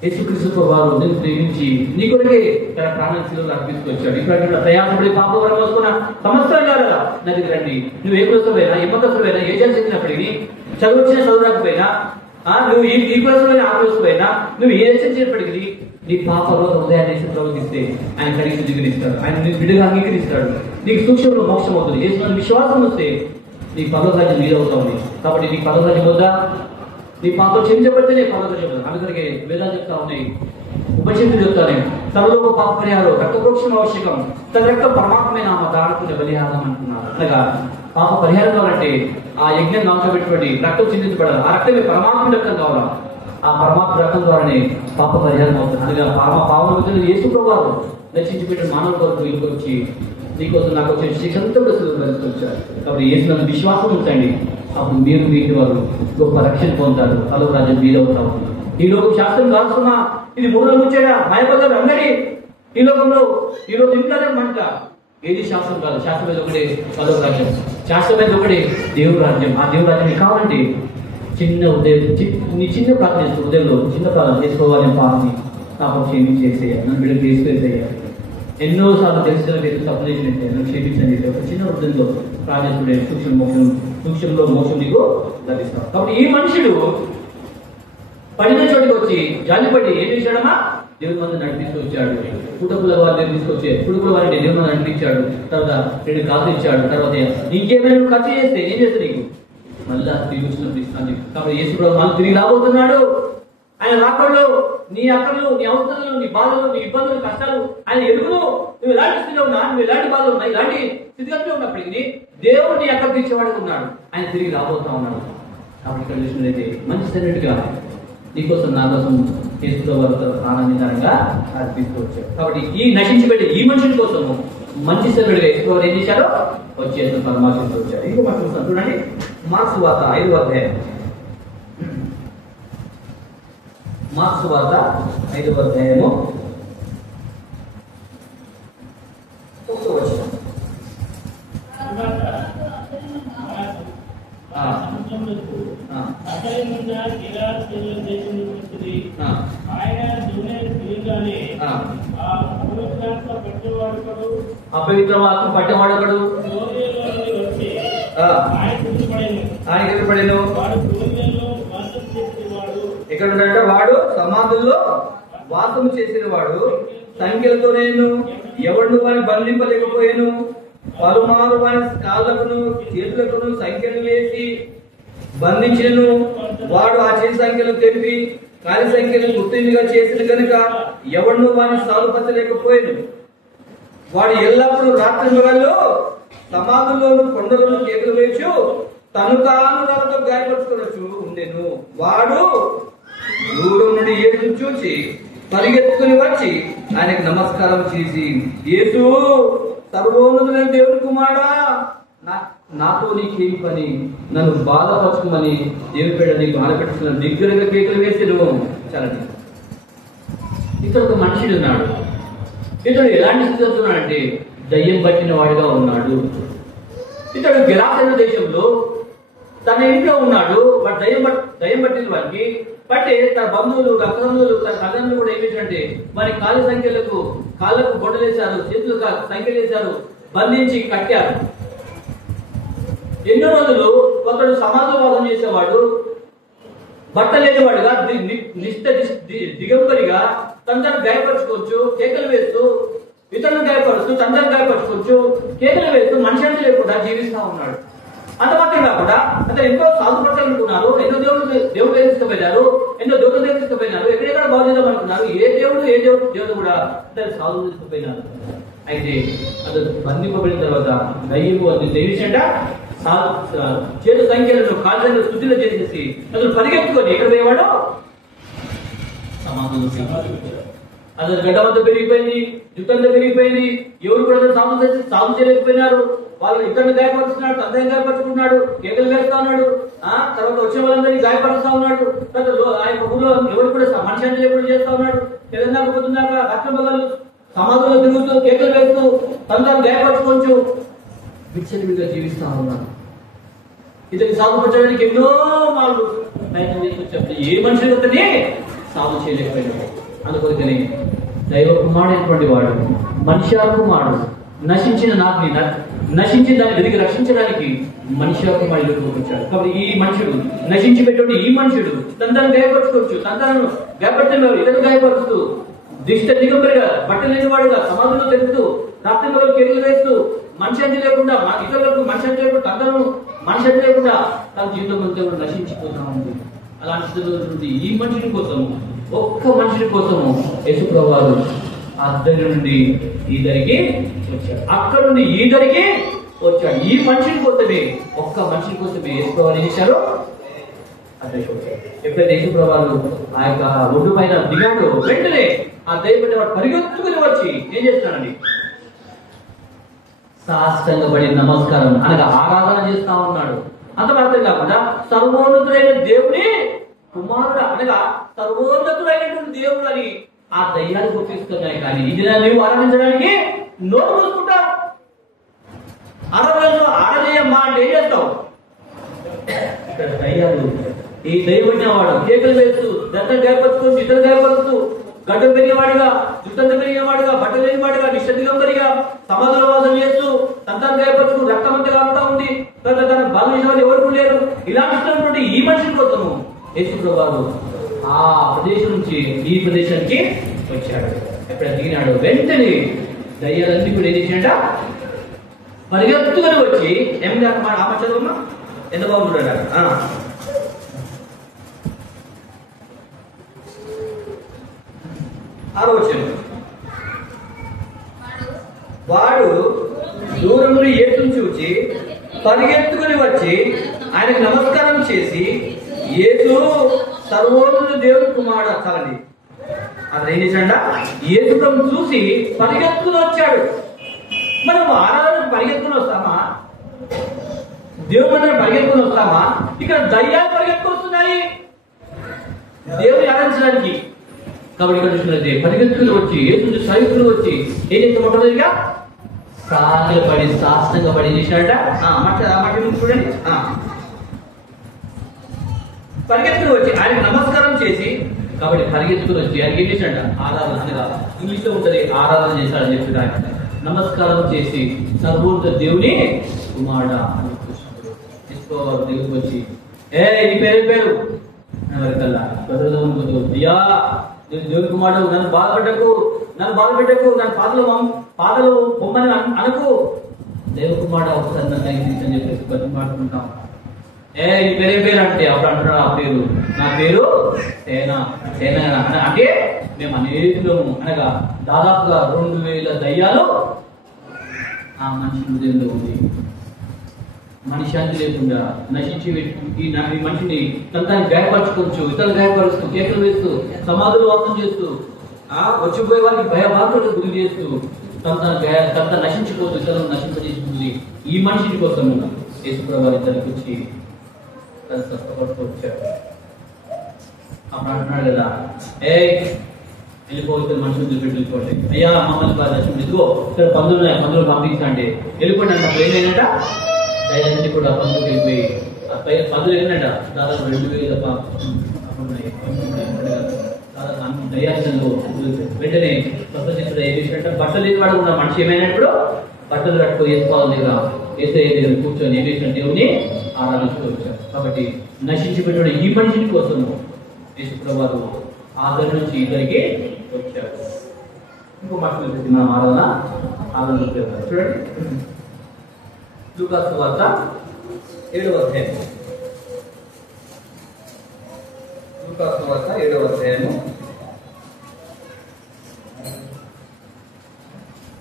యేసుక్రీస్తు వారు నేను ప్రేమించి నీ కొరకే తన ప్రాణాన్ని అర్పిస్తూ వచ్చాడు. ఇప్పుడు ప్రయాసపడి పాపం వరం వస్తున్న సంవత్సరం కాదా నా దగ్గర రండి. నువ్వు ఏ కులస్తుడైనా, ఏ మతస్థుడైనా, ఏ జన చెందినప్పటికీ, చదువు వచ్చిన చదువురాకపోయినా, నువ్వు ఈ కులస్తుడైనా ఆ కులస్తుడైనా, నువ్వు ఏ దేశం చేసినప్పటికీ నీ పాపంలో హృదయాన్ని ప్రవర్తిస్తే ఆయన కడిగి దిగునిస్తాడు, ఆయన నీ బిడ్డగా అంగీకరిస్తాడు. నీకు సూక్ష్మంలో మోక్షం అవుతుంది. యేసు విశ్వాసం వస్తే నీ పదోరాజ్యం మీదవుతా ఉంది. కాబట్టి నీకు పదోరాజ్యం వద్దా? నీ పాపం క్షమించబడితేనే పదోరాజ్యం వద్దు. అందుకనే వేదాలు చెప్తా ఉన్నాయి, ఉపశక్తులు చెప్తానే తనలో పాప పరిహారం రక్తప్రోక్షణ ఆవశ్యకం, తన రక్తం పరమాత్మైన దాడుకునే బలిహారం అంటున్నారు. అనగా పాప పరిహారం కావాలంటే ఆ యజ్ఞం కాల్చబెట్టుబడి రక్తం చిందించబడాలి. ఆ రక్తమే పరమాత్మ రక్తం కావాలా. ఆ పరమాత్మ రక్తం ద్వారానే పాప పరిహారం అవుతుంది. అనగా పాప యేసు ప్రభువు రక్షించిపెట్టిన మానవ కొరకు వీళ్ళకి వచ్చి నీకోసం నాకు వచ్చే శిక్ష అంతా వచ్చారు. కాబట్టి యేసు విశ్వాసం ఉంచండి, అప్పుడు మీరు మీ వారు గొప్ప రక్షణ పొందుతారు. పదవ రాజ్యం మీదవుతారు. ఈ లోకం శాస్త్రం కాస్తున్నా ఇది 3 రోజులు వచ్చాడా మాయపడ్డారు అందరి ఈ లోకంలో. ఈ రోజు ఇంట్లోనే మంట ఏది శాస్త్రం కాదు. శాస్త్రమైన ఒకటే పదవ రాజ్యం, శాస్త్రమైన ఒకటే దేవుడు రాజ్యం. ఆ దేవుడు రాజ్యం కావాలంటే చిన్న ఉదయం నీ చిన్న ప్రార్థన చేసుకో, ఉదయంలో చిన్న ప్రార్థన చేసుకోవాలి. పాపని పాపం క్షమించేసేయాలి, నన్ను బిడ్డకు తీసుకెళ్ళేసేయాలి. ఎన్నోసార్లు తెలిసిన వ్యక్తులు తప్పు చేసినట్టే నన్ను క్షమించండి. ఒక చిన్న వృద్ధంలో ప్రార్థించుకునే సూక్ష్మంలో మోక్షం నీకు లభిస్తాం. కాబట్టి ఈ మనుషుడు పడిన చోటికి వచ్చి జాలిపడి ఏం చేశాడమ్మా? దేవుని మంది నడిపిస్తూ వచ్చాడు. కుటుంబుల వారిని తీసుకొచ్చే కుటుంబుల వారిని దేవుని మంది నడిపించాడు. తర్వాత 2 కాసులు ఇచ్చాడు. తర్వాత ఇంకేమైనా ఖర్చు చేస్తే ఏం చేస్తే నీకు మళ్ళా తిరిగి వచ్చినప్పుడు ఇస్తాను. కాబట్టి యేసు ప్రభు మళ్ళీ తిరిగి రాబోతున్నాడు. ఆయన రాకడలో నీ అక్కర్లు, నీ అవసరాలు, నీ బాధలు, నీ ఇబ్బందులు, కష్టాలు ఆయన ఎరుగును. నువ్వు ఎలాంటి స్థితిలో ఉన్నా, నువ్వు ఎలాంటి బాధలు ఉన్నా, ఇలాంటి స్థితిగతిలో ఉన్నప్పటికీ దేవుడు నీ అక్కడికి ఇచ్చేవాడు ఉన్నాడు. ఆయన తిరిగి రాబోతా ఉన్నాడు. కాబట్టి ఇక్కడ చూసినట్లయితే మంచి సరైనట్టుగా నీకోసం నా కోసం యేసు వారితో ఆనందించడంగా అర్పిస్తూ వచ్చాడు. కాబట్టి ఈ నశించిపెట్టే ఈ మనుషుల కోసము మంచి సరైనట్టుగా యేసు వారు ఏం చేశారో వచ్చేసి పరమాశిస్తూ వచ్చారు. ఇంకో మాట చూస్తాం చూడండి. మార్క్స్ వార్త 5వ అధ్యాయం. మార్క్స్ వార్త 5వ అధ్యాయము 1వ వచనం. ఆయన అపవిత్రవాత్మ పట్టేవాడొకడు ఆయన ఎదురుపడేను. ఎక్కడ ఉన్నాడంటే వాడు సమాధుల్లో వాసము చేసిన వాడు సంఖ్యలతో నేను ఎవడు వారిని బంధింపలేకపోయాను. పలుమారు వారి కాళ్ళకును చేతులకును సంఖ్యలు వేసి బంధించను. వాడు ఆ చేతి సంఖ్యలు తెలిపి కాలి సంఖ్యలు గుర్తింపుగా చేసిన కనుక ఎవడు వారిని సాగుపరచలేకపోయాను. వాడు ఎల్లప్పుడూ రాత్రి మొగల్లో సమాధుల్లోను కొండలను కేకలు వేయచ్చు తను తాను తనతో గాయపరచుకోవచ్చు ఉండెను. వాడు దూరం నుండి యేసును చూచి పరిగెత్తుకుని వచ్చి ఆయనకు నమస్కారం చేసి, యేసు సర్వోన్నతుడైన దేవుని కుమారుడా, నాతో నీకేమి పని? నన్ను బాధపరచుకోమని దేవుని పేడ నీకు ఆనపెట్టుకున్న దగ్గరగా కేకలు వేసి నువ్వు చలని. ఇక్కడ ఒక మనుషుడు ఉన్నాడు. ఇతడు ఎలాంటి స్థితి ఉన్నాడంటే దయ్యం పట్టిన వాడిగా ఉన్నాడు. ఇతడు గెరాసేన దేశంలో తన ఇంట్లో ఉన్నాడు. వాడు దయ్యం పట్టిన వాడికి పట్టి తన బంధువులు, రక్తబంధువులు, తన కళ్ళను కూడా ఏమిటంటే వారి కాళ్ళకు గొడ్డలేశారు, చేతులకు సంఖ్యలు వేశారు, బంధించి కట్టారు. ఎన్నో రోజులు ఒకడు సమాధవాదం చేసేవాడు, బట్ట లేనివాడుగా దిగంబరిగా తనను గాయపరచుకోవచ్చు, కేకలు వేస్తూ ఇతరులను గాయపరుస్తూ తనను గాయపరచుకోవచ్చు, కేకలు వేస్తూ మనిషి లేకుండా జీవిస్తా ఉన్నాడు. అంత మాత్రం కాకుండా అతను ఎంతో సాధుపడాలనుకున్నారు, ఎన్నో దేవుడు తీసుకుపోయినారు, ఎన్నో దేవుడు తీసుకుపోయినారు, ఎక్కడెక్కడ బాగు చేద్దాం అనుకున్నారు. ఏ దేవుడు కూడా అతను సాధువు తీసుకుపోయినారు. అయితే అతను బంధింపబడిన తర్వాత దయ్యము అది తెలిసింట చేతు సంఖ్యలను కాళ్ళను శుద్ధిలో చేసేసి అతను పరిగెత్తుకొని ఎక్కడ పోయేవాడు సమాధులు. అతను గడ్డమంతా పెరిగిపోయింది, జుట్టంతా పెరిగిపోయింది. ఎవరు కూడా సాగు చేయలేకపోయినారు. వాళ్ళు ఇతరులు గాయపరుస్తున్నాడు, తండ్రిని గాయపరుచుకున్నాడు, కేకలు వేస్తా ఉన్నాడు. తర్వాత వచ్చిన వాళ్ళందరినీ గాయపరుస్తా ఉన్నాడు. తర్వాత ఆ యొక్క ఊళ్ళో ఎవరు కూడా మనిషి లేకుండా చేస్తా ఉన్నాడు. తెలంగాణ పొద్దున్నాక రక్తబగలు సమాధుల్లో తిరుగుతూ కేకలు వేస్తూ తండ్రిని గాయపరచుకోవచ్చు విచ్చలవిడిగా జీవిస్తా ఉన్నాడు. ఇతనికి సాగుపరచడానికి ఎన్నో వాళ్ళు ప్రయత్నం చేసుకొచ్చి ఏ మనిషి అతని సాగు చేయలేకపోయినాడు. అందుకొరకని దైవ కుమారుడైనటువంటి వాడు, మనిషి కుమారుడు నశించిన దాన్ని వెతికి రక్షించడానికి మనిషి కుమారుడు వచ్చాడు. కాబట్టి ఈ మనుషుడు నశించిపెట్టే ఈ మనుషుడు తనను గాయపరచుకోవచ్చు, తనను గాయపడుతున్న ఇతరులు గాయపరుస్తూ దిగంబరిగా బట్ట లేనివాడుగా సమాధుల్లో తెలుపుతూ రాత్రిలో కేకులు వేస్తూ మనిషి అంటే లేకుండా ఇతరులకు మనిషి అంటే లేకుండా తనను మనిషి అంటే లేకుండా తన జీవితం అంతా కూడా నశించిపోతా ఉంది. అలాంటి స్థితిలో ఈ మనుషుని కోసము, ఒక్క మనుషుని కోసము యేసుప్రభువు వారు అద్దరి నుండి ఈ దరికి వచ్చాడు, అక్కడ నుండి ఈ దరికి వచ్చాడు. ఈ మనిషిని కోసమే, ఒక్క మనిషిని కోసమే యేసుప్రభువు వారు ఏం చేశారు? ఎప్పుడైతే యేసుప్రభువు ఆ యొక్క ఒడ్డు పైన దిగాడు, వెంటనే ఆ దైవ పరిగెత్తుకుని వచ్చి ఏం చేస్తున్నాడండి? సాష్టంగపడి నమస్కారం అనగా ఆరాధన చేస్తా ఉన్నాడు. అంత మాత్రం కాకుండా సర్వోన్నతుడైన దేవుని కుమారుడు అనగా సర్వోన్నతుడైనటువంటి దేవుడు అని ఆ దయ్యాలు గుర్తిస్తున్నాయి. కానీ ఇది నువ్వు ఆరాధించడానికి నోరు మూసుకుంటావు. ఆరాధనలో ఆరాధనమ్మా అంటే ఏం చేస్తావు? ఇక్కడ దయ్యాలు ఈ దైవమైన వాడు కేకలు వేస్తూ దంతం గాయపరుస్తూ ఇతరు గాయపరుస్తూ గడ్డం పెరిగేవాడుగా జుట్టంత పెరిగేవాడుగా బట్టలు లేనివాడుగా నిశ్చదిగంబరిగా సమాధుల వాసం చేస్తూ సంతానం గాయపరుస్తూ రక్తమంతా కాకుండా ఉంది తన బలం చేసిన ఎవరు లేరు ఇలాంటి ఈ మనిషి కోసము యేసుప్రభువు వారు ఆ ప్రదేశం నుంచి ఈ ప్రదేశానికి వచ్చాడు. ఎక్కడ దిగినాడు వెంటనే దయ్యాలన్నీ కూడా ఏం చేశాడ పరిగెత్తుకొని వచ్చి ఏమిటా ఆమె చదువుమా ఎంత బాగుంటాడు. ఆలోచన వాడు దూరం నుండి యేసును చూచి పరిగెత్తుకుని వచ్చి ఆయనకు నమస్కారం చేసి యేసు సర్వోన్నత దేవుని కుమారుడు చాలండి. అతను ఏం చేశాడ యేసును చూసి పరిగెత్తుకుని వచ్చాడు. మనం ఆరాధనకు పరిగెత్తుకుని వస్తామా? దేవుని పరిగెత్తుకుని వస్తామా? ఇక్కడ దయ్యాలు పరిగెత్తుకుని వస్తున్నాయి దేవుని ఆరాధించడానికి. కాబట్టి ఇక్కడ చూసినట్లయితే పరిగెత్తుకుని వచ్చి యేసు సైనికులు వచ్చి ఏం చేస్తే మొట్టమొదటిగా సాగిల పడి సాష్టంగా పడి చేశాడట. చూడండి పరిగెత్తుకుని వచ్చి ఆయనకు నమస్కారం చేసి కాబట్టి పరిగెత్తుకుని వచ్చి ఆయనకి ఏం చేశాడ ఆరాధన అనగా ఇంగ్లీష్ లో ఉంటది ఆరాధన చేశాడని చెప్పి ఆయన నమస్కారం చేసి సర్వోన్నత దేవుని కుమారుడా అని తీసుకోవాలి. దేవుడికి వచ్చి నీ పేరు ఎవరికల్లా అయ్యా దేవుని కుమారుడు నన్ను బాధపెట్టకు నన్ను పాదలు బొమ్మని అనకు దేవుని కుమారుడు ఒకసారి నన్ను అని చెప్పేసి బతి మాట్లాడుకుంటాం. నీ పేరు అంటే అప్పుడు అంటున్నాడు ఆ పేరు నా పేరు సేన అంటే మేము అనేకులము అనగా దాదాపుగా 2000 దయ్యాలు ఆ మనిషి హృదయంలో ఉంది. మనశ్శాంతి లేకుండా నశించి ఈ మనిషిని తంతాన్ని గాయపరచుకోవచ్చు, ఇతరులు గాయపరుస్తూ కేకలు వేస్తూ సమాధులు వాసం చేస్తూ వచ్చిపోయే వారికి భయభాకులకు గురి చేస్తూ తంత నశించిపోతూ ఇతరులను నశింపజేస్తుంది. ఈ మనిషిని కోసం యేసుప్రభువు వారి ఇద్దరికి వచ్చి స్వస్థపడుతూ వచ్చాడు. అప్పుడు అంటున్నాడు కదా వెళ్ళిపోతే మనుషులు చూపెట్టి వెళ్ళిపోండి అయ్యా మమ్మల్ని దర్శనం ఇదిగో ఇక్కడ పందులు పంపించండి వెళ్ళిపోండి అంటే అప్పుడు ఏమైందంట దయాన్ని కూడా పందులు వెళ్ళిపోయి పందులు ఏంటంట దాదాపు 2000 దయాలు వెంటనే స్వస్థ ఏం చేసినట్ట బట్టలు లేని వాడు ఉన్న మనిషి ఏమైనప్పుడు బట్టలు కట్టుకో వేసుకోవాలి లేదా వేసే కూర్చొని ఏం చేసిన దేవుని ఆరాధిస్తూ వచ్చారు. కాబట్టి నశించిపోయిన ఈ మనిషిని కోసము యేసుప్రభువు వారు ఆదరణ నుంచి ఇద్దరికి వచ్చారు. ఇంకో మాటలు పెట్టి మనం ఆరాధన చూడండి లూకా సువార్త 7వ అధ్యాయం. లూకా సువార్త 7వ అధ్యాయము.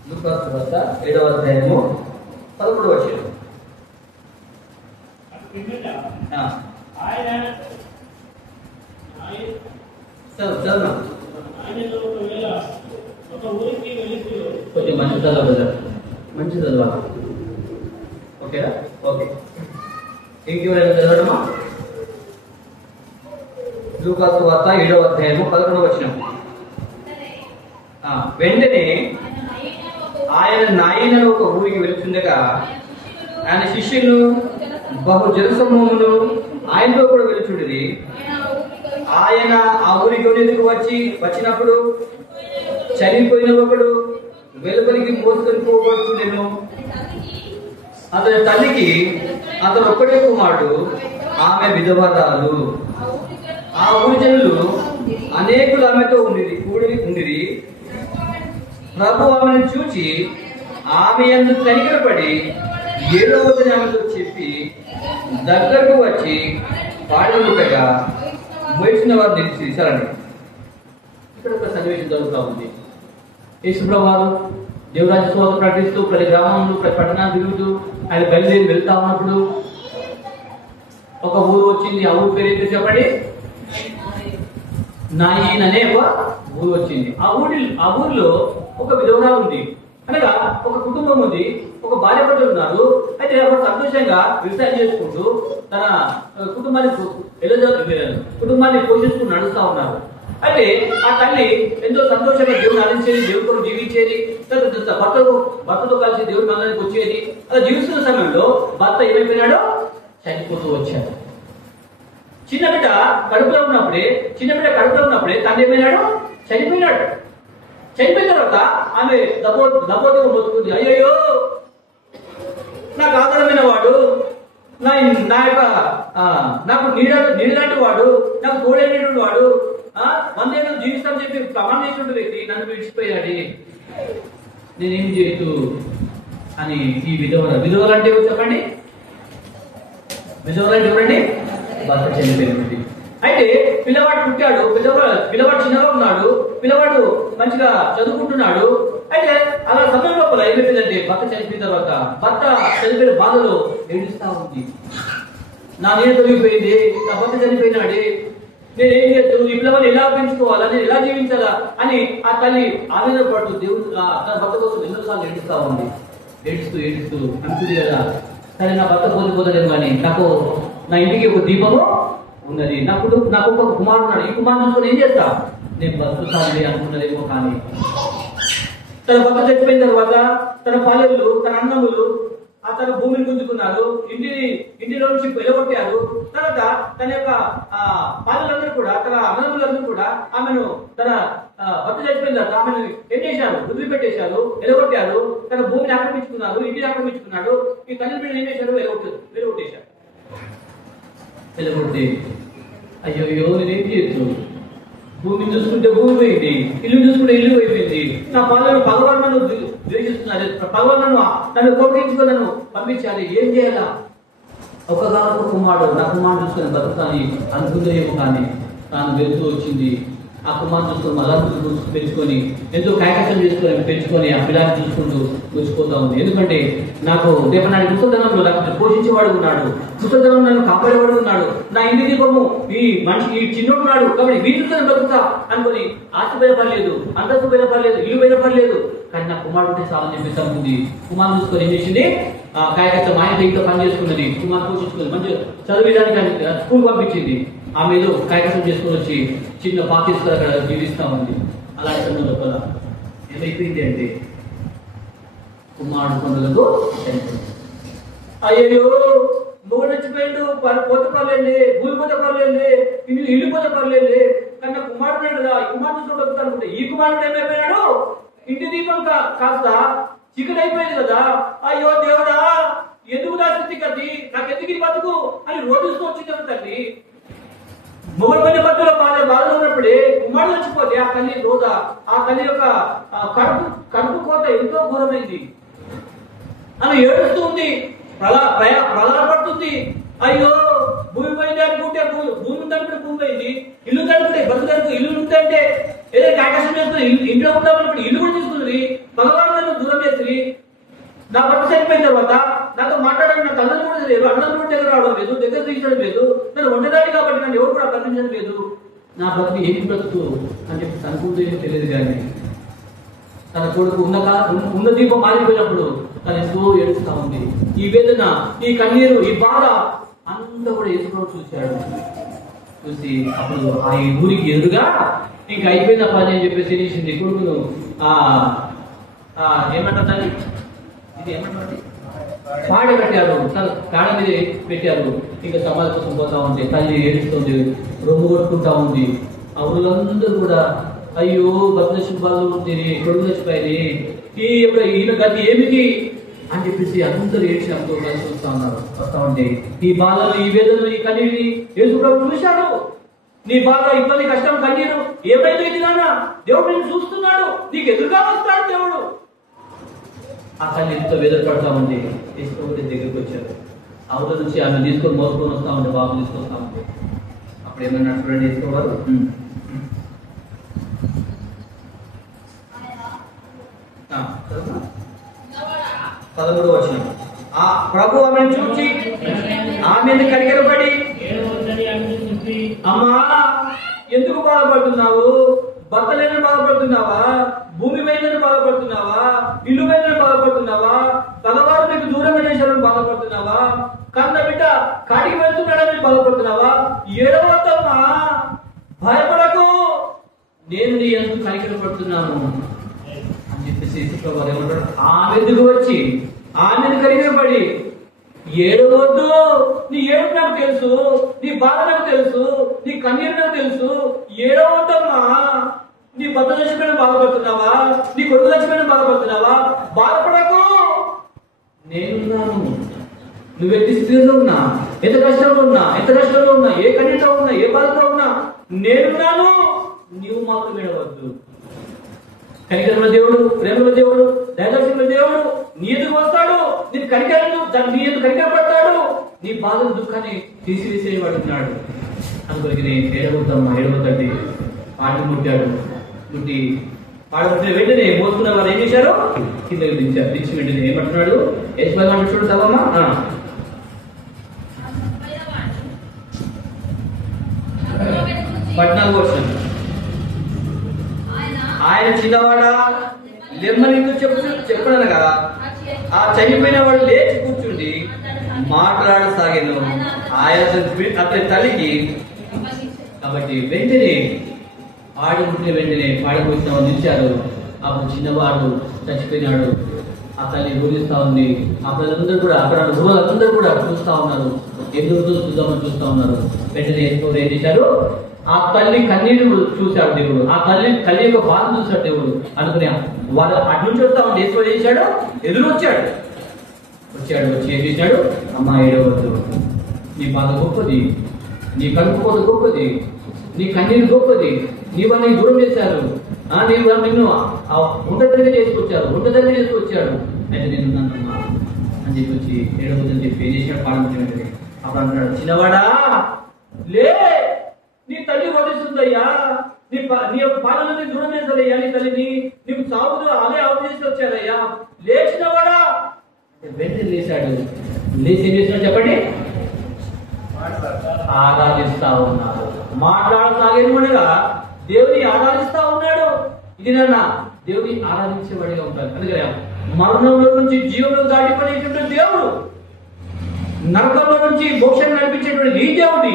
లూకా సువార్త 7వ అధ్యాయము 11వ వచనం. కొంచెం మంచి చదవాలి మంచి చదవాలి ఓకేనా? ఓకే ఇంకెవరైనా చదవడమా? లూకా సువార్త 7వ అధ్యాయము 11వ వచనం. వెంటనే ఆయన నాయన ఒక ఊరికి వెళుతుండగా ఆయన శిష్యులు బహు జనసమూహమును ఆయనతో కూడా వెళుచుండేది. ఆయన ఆ ఊరికి ఎందుకు వచ్చినప్పుడు చనిపోయిన ఒకడు వెలుపలికి మోసుకొని పోబడుతుండెను. అతని తల్లికి అతను ఒక్కడే కుమారుడు, ఆమె విధవరాలు. ఆ ఊరి జనులు అనేకులు ఆమెతో ఉండిరి. ప్రభు ఆమెను చూచి ఆమె అందుకు కనికరపడి 7వ రోజున ఆమెతో చెప్పి దగ్గరకు వచ్చి పాడలుగా మోసిన వారు నిలిచేశారండి. ఇక్కడ ఒక సన్నివేశం జరుగుతూ ఉంది. యేసుప్రభువు వారు దేవురాజ్య సువార్త ప్రకటిస్తూ ప్రతి గ్రామంలో ప్రతి పట్టణాన్ని తిరుగుతూ ఆయన బయలుదేరి వెళ్తా ఉన్నప్పుడు ఒక ఊరు వచ్చింది. ఆ ఊరు పేరు ఏంటో చెప్పండి. నాయిన్ అనే ఒక ఊరు వచ్చింది. ఆ ఊరిలో ఒక విధవరాలు ఉంది. అనగా ఒక కుటుంబం ఉంది, ఒక భార్య భర్తలు ఉన్నారు. అయితే అప్పుడు సంతోషంగా వ్యవసాయం చేసుకుంటూ తన కుటుంబాన్ని పోషిస్తూ నడుస్తా ఉన్నారు. అయితే ఆ తల్లి ఎంతో సంతోషంగా దేవుని ఆరాధించేది, దేవుడితో జీవించేది, భర్తతో కలిసి దేవుడి మందిరానికి వచ్చేది. అలా జీవిస్తున్న సమయంలో భర్త ఏమైపోయినాడో చనిపోతూ వచ్చాడు. చిన్న బిడ్డ కడుపులో ఉన్నప్పుడే తండ్రి ఏమైనాడు? చనిపోయినాడు. చనిపోయిన తర్వాత ఆమె దబోతో మొత్తుకుంది, అయ్యయ్యో నాకు ఆధారమైన వాడు, నా యొక్క నాకు నీడలాంటి వాడు, నాకు తోడైనటువంటి వాడు, 100 ఏళ్ళు జీవిస్తానని చెప్పి ప్రమాణం చేసినటువంటి వ్యక్తి నన్ను విడిచిపోయాడు, నేనేం చేయొద్దు అని ఈ విధవలు అంటే చెప్పండి. విధవలు అంటే ఎవరండి? భర్త చనిపోయినటువంటి. అయితే పిల్లవాడు పుట్టాడు, పిల్లవాడు చిన్నగా ఉన్నాడు, పిల్లవాడు మంచిగా చదువుకుంటున్నాడు. అయితే అలా సమయం లోపల ఏమైపోయిందంటే భర్త చనిపోయిన తర్వాత భర్త చనిపోయిన బాధలో ఏడుస్తా ఉంది. నా నేను తొలిగిపోయింది, నా భర్త చనిపోయినాడే, నేనేం చేస్తాను, ఈ పిల్లవాడిని ఎలా పెంచుకోవాలా, నేను ఎలా జీవించాలా అని ఆ తల్లి ఆవేదన పడుతూ దేవుడు తన భర్త కోసం ఎన్నోసార్లు ఏడుస్తా ఉంది. ఏడుస్తూ అనుకుంది కదా, సరే నా భర్త పోలేము కానీ నాకు నా ఇంటికి ఒక దీపము ఉన్నది, నాకు ఒక కుమారుడు ఉన్నాడు, ఈ కుమారుడు చూసుకొని ఏం చేస్తా, నేను బతుకుతాను అనుకున్నదేమో. కానీ తన భర్త చచ్చిపోయిన తర్వాత తన పాలెళ్ళు, తన అన్నములు తన భూమిని గుంజుకున్నారు, ఇంటిలో నుంచి వెలగొట్టారు. తర్వాత తన యొక్క పాలెలందరూ కూడా, తన అన్నములందరూ కూడా ఆమెను తన భర్త చచ్చిపోయిన తర్వాత ఆమెను ఏం చేశారు? వదిలిపెట్టేశారు, వెలగొట్టారు. తన భూమిని ఆక్రమించుకున్నారు, ఇంటిని ఆక్రమించుకున్నాడు. ఈ తల్లి బిడ్డలు ఏం చేశారు? వెలగొట్టేశారు. వెలగొట్టి అయ్యో నేనేం చేయొచ్చు, భూమిని చూసుకుంటే భూమి పోయింది, ఇల్లు చూసుకుంటే ఇల్లు అయిపోయింది, నా పాలన భగవాన్ నన్ను ద్వేషిస్తున్నారు, భగవాన్ నన్ను కోపించుకొని నన్ను పంపించాలి, ఏం చేయాలా? ఒకగానొక కుమారుడు, నా కుమారుడు చూసుకొని బతుకుతాని అనుకుందేమో. కానీ తాను వెళ్తూ వచ్చింది, ఆ కుమారుడు చూసుకొని మళ్ళా పెంచుకొని ఎంతో కాయకష్టం పెంచుకొని ఆ పిల్లాన్ని చూసుకుంటూ ముచ్చిపోతా ఉంది. ఎందుకంటే నాకు దేవనాడి ముసలిధనంలో నాకు పోషించేవాడు ఉన్నాడు, ముసలిధనం నన్ను కాపాడేవాడు ఉన్నాడు, నా ఇంటి దీపము ఈ చిన్నోడు ఉన్నాడు, కాబట్టి వీటితో బతుకుతా అనుకొని ఆస్తి బయటపడలేదు, అంతస్తు బయటపడలేదు, ఇల్లు బయటపడలేదు. కానీ నా కుమారుడు చాలని చెప్పేసి అనుకుంది. కుమారుడు చూసుకొని ఏం చేసింది? కాయకష్టం ఆయన ఇంట్లో పని చేసుకున్నది, కుమారుడు పోషించుకుంది, మంచిగా చదివేదానికి స్కూల్ పంపించింది. ఆమె ఏదో కాయకష్టం చేసుకుని వచ్చి చిన్న పాకిస్తూ అక్కడ జీవిస్తా ఉంది. అలాంటి సమయం లోపల ఏమైపోయింది అంటే కుమారుడు కొండలకు అయ్యో మొగడు చచ్చిపోయిండు, పోతే పర్లేదులే, భూమి పోతే పర్లేదులే, ఇల్లు పోతే పర్లేదులే, కానీ కుమారుడు కదా, ఈ కుమారుడు చూడబోతా అనుకుంటే ఈ కుమారుడు ఏమైపోయినాడు? ఇంటి దీపం కాస్త చీకటి అయిపోయింది కదా, అయ్యో దేవుడా ఎందుకు నా స్థితి కది, నాకు ఎందుకు బతుకు అని రోడ్డుస్తూ వచ్చింది తల్లి. మొగలు పైన భర్తలో బాధలో ఉన్నప్పుడే కుమారుడు చచ్చిపోతే ఆ తల్లి యొక్క కడుపు కోత ఎంతో ఘోరమైంది. ఆమె ఏడుస్తూ ఉంది, ప్రలాపడుతుంది. అయ్యో భూమి పోయింది అనుకుంటే భూమి ఉందనుకుంటే భూమి పోయింది, ఇల్లు తడుకుంటే బతుకు ఇల్లు ఉందంటే ఏదైతే ఆకాశం చేస్తుంది, ఇంట్లో ఉంటామనుకుంటే ఇల్లు కూడా తీసుకున్నది, భగవాన్ దూరం చేసి నా భర్త చనిపోయిన తర్వాత నాతో మాట్లాడడానికి నా తల్లిని కూడా లేదు, అన్నలు కూడా దగ్గర రావడం లేదు, దగ్గర తీయడం లేదు, నన్ను ఉండదాన్ని కాబట్టి నన్ను ఎవరు కూడా కనిపించడం లేదు, నా భర్త ఏం బ్రతుకు అని చెప్పి అనుకుంటే తెలియదు. కానీ తన కొడుకు ఉన్న దీపం మారిపోయినప్పుడు తను ఎంతో ఏడుస్తా ఉంది. ఈ వేదన, ఈ కన్నీరు, ఈ బాధ అంతా కూడా ఎదురు చూశాడు. చూసి అప్పుడు ఆ ఊరికి ఎదురుగా ఇంకా అయిపోయిన పని అని చెప్పేసి చేసింది. కొడుకును ఏమంటారు, ఇది ఏమంటారు, పాడ కట్టారు, కాడ మీద పెట్టారు. ఇంకా సమాధి కోసం పోతా ఉంటే తల్లి ఏడుస్తుంది, రొమ్ము కొట్టుకుంటా ఉంది. ఆ ఊళ్ళందరూ కూడా అయ్యో భర్త శుభాలు ఉంటుంది, కొడుకు చచ్చిపోయింది, ఈయన గతి ఏమిటి అని చెప్పేసి అందరూ ఏడ్చి అందరూ కలిసి వస్తా ఉంటే ఈ బాధలు, ఈ వేదనలు, ఈ కన్నీటిని యేసు ప్రభువు చూశాడు. నీ బాధ, ఇబ్బంది, కష్టం, కన్నీరు ఏమైంది నాన్న, దేవుడు నేను చూస్తున్నాడు, నీకు ఎదురుగా వస్తాడు దేవుడు. ఆ తల్లి ఎంతో వేదన పడతా ఉంటే యేసు ప్రభు దగ్గరికి వచ్చారు. ఆ ఊళ్ళ నుంచి ఆమె తీసుకొని మోసుకొని వస్తా ఉంటే, బాబు తీసుకొస్తా ఉంటే అప్పుడు ఏమన్నా చూడండి వేసుకోవారు. 13వ వచనం. ఆ ప్రభు ఆమెను చూచి ఆమెను కనికరపడి, అమ్మా ఎందుకు బాధపడుతున్నావు, భర్త లేని బాధపడుతున్నావా, భూమి పైన బాధపడుతున్నావా, ఇల్లు పైన బాధపడుతున్నావా, పగవారు నీకు దూరం చేశారని బాధపడుతున్నావా, కన్న బిడ్డ కాటికి వెళ్తున్నాడని బాధపడుతున్నావా, ఏడవద్దమ్మా, భయపడకు, నేను నీ ఎందుకు కనికరపడుతున్నాను అని చెప్పేసి ఏమంటాడు. ఆమె ఎదుగు వచ్చి ఆమెను కనికరపడి ఏడవద్దు. నీ ఏడుపు నాకు తెలుసు, నీ బాధ నాకు తెలుసు, నీ కన్నీరు నాకు తెలుసు. ఏడవద్దమ్మా. నీ భర్త చచ్చిపోయిన బాధపడుతున్నావా? నీ కొడుకు చచ్చిపోయిన బాధపడుతున్నావా? బాధపడకు, నేనున్నాను. నువ్వు ఎట్టి స్థితిలో ఉన్నా, ఎంత కష్టంలో ఉన్నా, ఏ కన్నీటిలో ఉన్నా, ఏ బాధలో ఉన్నా నేనున్నాను. నీవు మాత్రం ఏడవద్దు. కనికరముల దేవుడు, ప్రేమల దేవుడు, దయదర్శకుల దేవుడు నీ ఎదురు వస్తాడు. నేను నీ ఎదురు కనికరపడతాడు. నీ బాధను, దుఃఖాన్ని తీసివేసేవాడు ఉన్నాడు. అందుకొరికి నేను ఏడవద్దండి. పాటలు ముట్టాడు. ముట్టి పాడబట్టిన వెంటనే మోసుకున్న వారు ఏం చేశారు? కిందకి దించి వెంటనే ఏమంటున్నాడు? యశ్వర్ చూడు చదవమ్మా. 14వ వచనం. ఆయన చిన్నవాడా లెమ్మని చెప్పనగా ఆ చనిపోయిన వాడు లేచి కూర్చుండి మాట్లాడసాగాను. ఆయన అతని తల్లికి కాబట్టి వెంటనే ఆడుకుంటే వెంటనే పాడిపోయిన వాళ్ళు నిలిచారు. అప్పుడు చిన్నవాడు చచ్చిపోయినాడు. ఆ తల్లి ఊరిస్తా ఉంది. ఆ పిల్లలందరూ కూడా అక్కడ అందరూ కూడా చూస్తా ఉన్నారు. ఎందుకు చూద్దామని చూస్తా ఉన్నారు. వెంటనే ఏం చేశారు? ఆ తల్లి కన్నీరు చూశాడు దేవుడు. ఆ తల్లి యొక్క బాధ చూశాడు దేవుడు. అనుకునే వాడు అటు నుంచి వస్తా ఉంటే ఏం చేశాడు? ఎదురు వచ్చి ఏం చేశాడు? అమ్మ ఏడవద్దు, నీ బాధ గొప్పది, నీ కలుపుకోత గొప్పది, నీ కన్నీరు గొప్పది. నీవన్నీ దూరం చేశారు. నిన్ను ఒంటరిగా చేసుకొచ్చాడు. అయితే నేనున్నానమ్మా అని చెప్పి వచ్చి ఏడవద్దని చెప్పి ఏం చేశాడు? పాడించే అప్పుడు అంటున్నాడు, చిన్నవాడా లే, నీ తల్లి వదిస్తుందయ్యా, నీ యొక్క పాలనని దూరం చేస్తారయ్యా, నీ తల్లిని నీకు చావులు అదే ఆవు తీసుకొచ్చారయ్యా, లేచినవాడా. వెంటనే లేచాడు. లేచి ఏం చేసినాడు చెప్పండి? ఆరాధిస్తా ఉన్నాడు. మాట్లాడసాగేమనగా దేవుని ఆరాధిస్తా ఉన్నాడు. ఇది నాన్న దేవుని ఆరాధించేవాడిగా ఉంటాడు. అందుకని మరణంలో నుంచి జీవంలో దాటిపోయినటువంటి దేవుడు, నరకంలో నుంచి మోక్షాన్ని నడిపించేటువంటి ఈ దేవుడి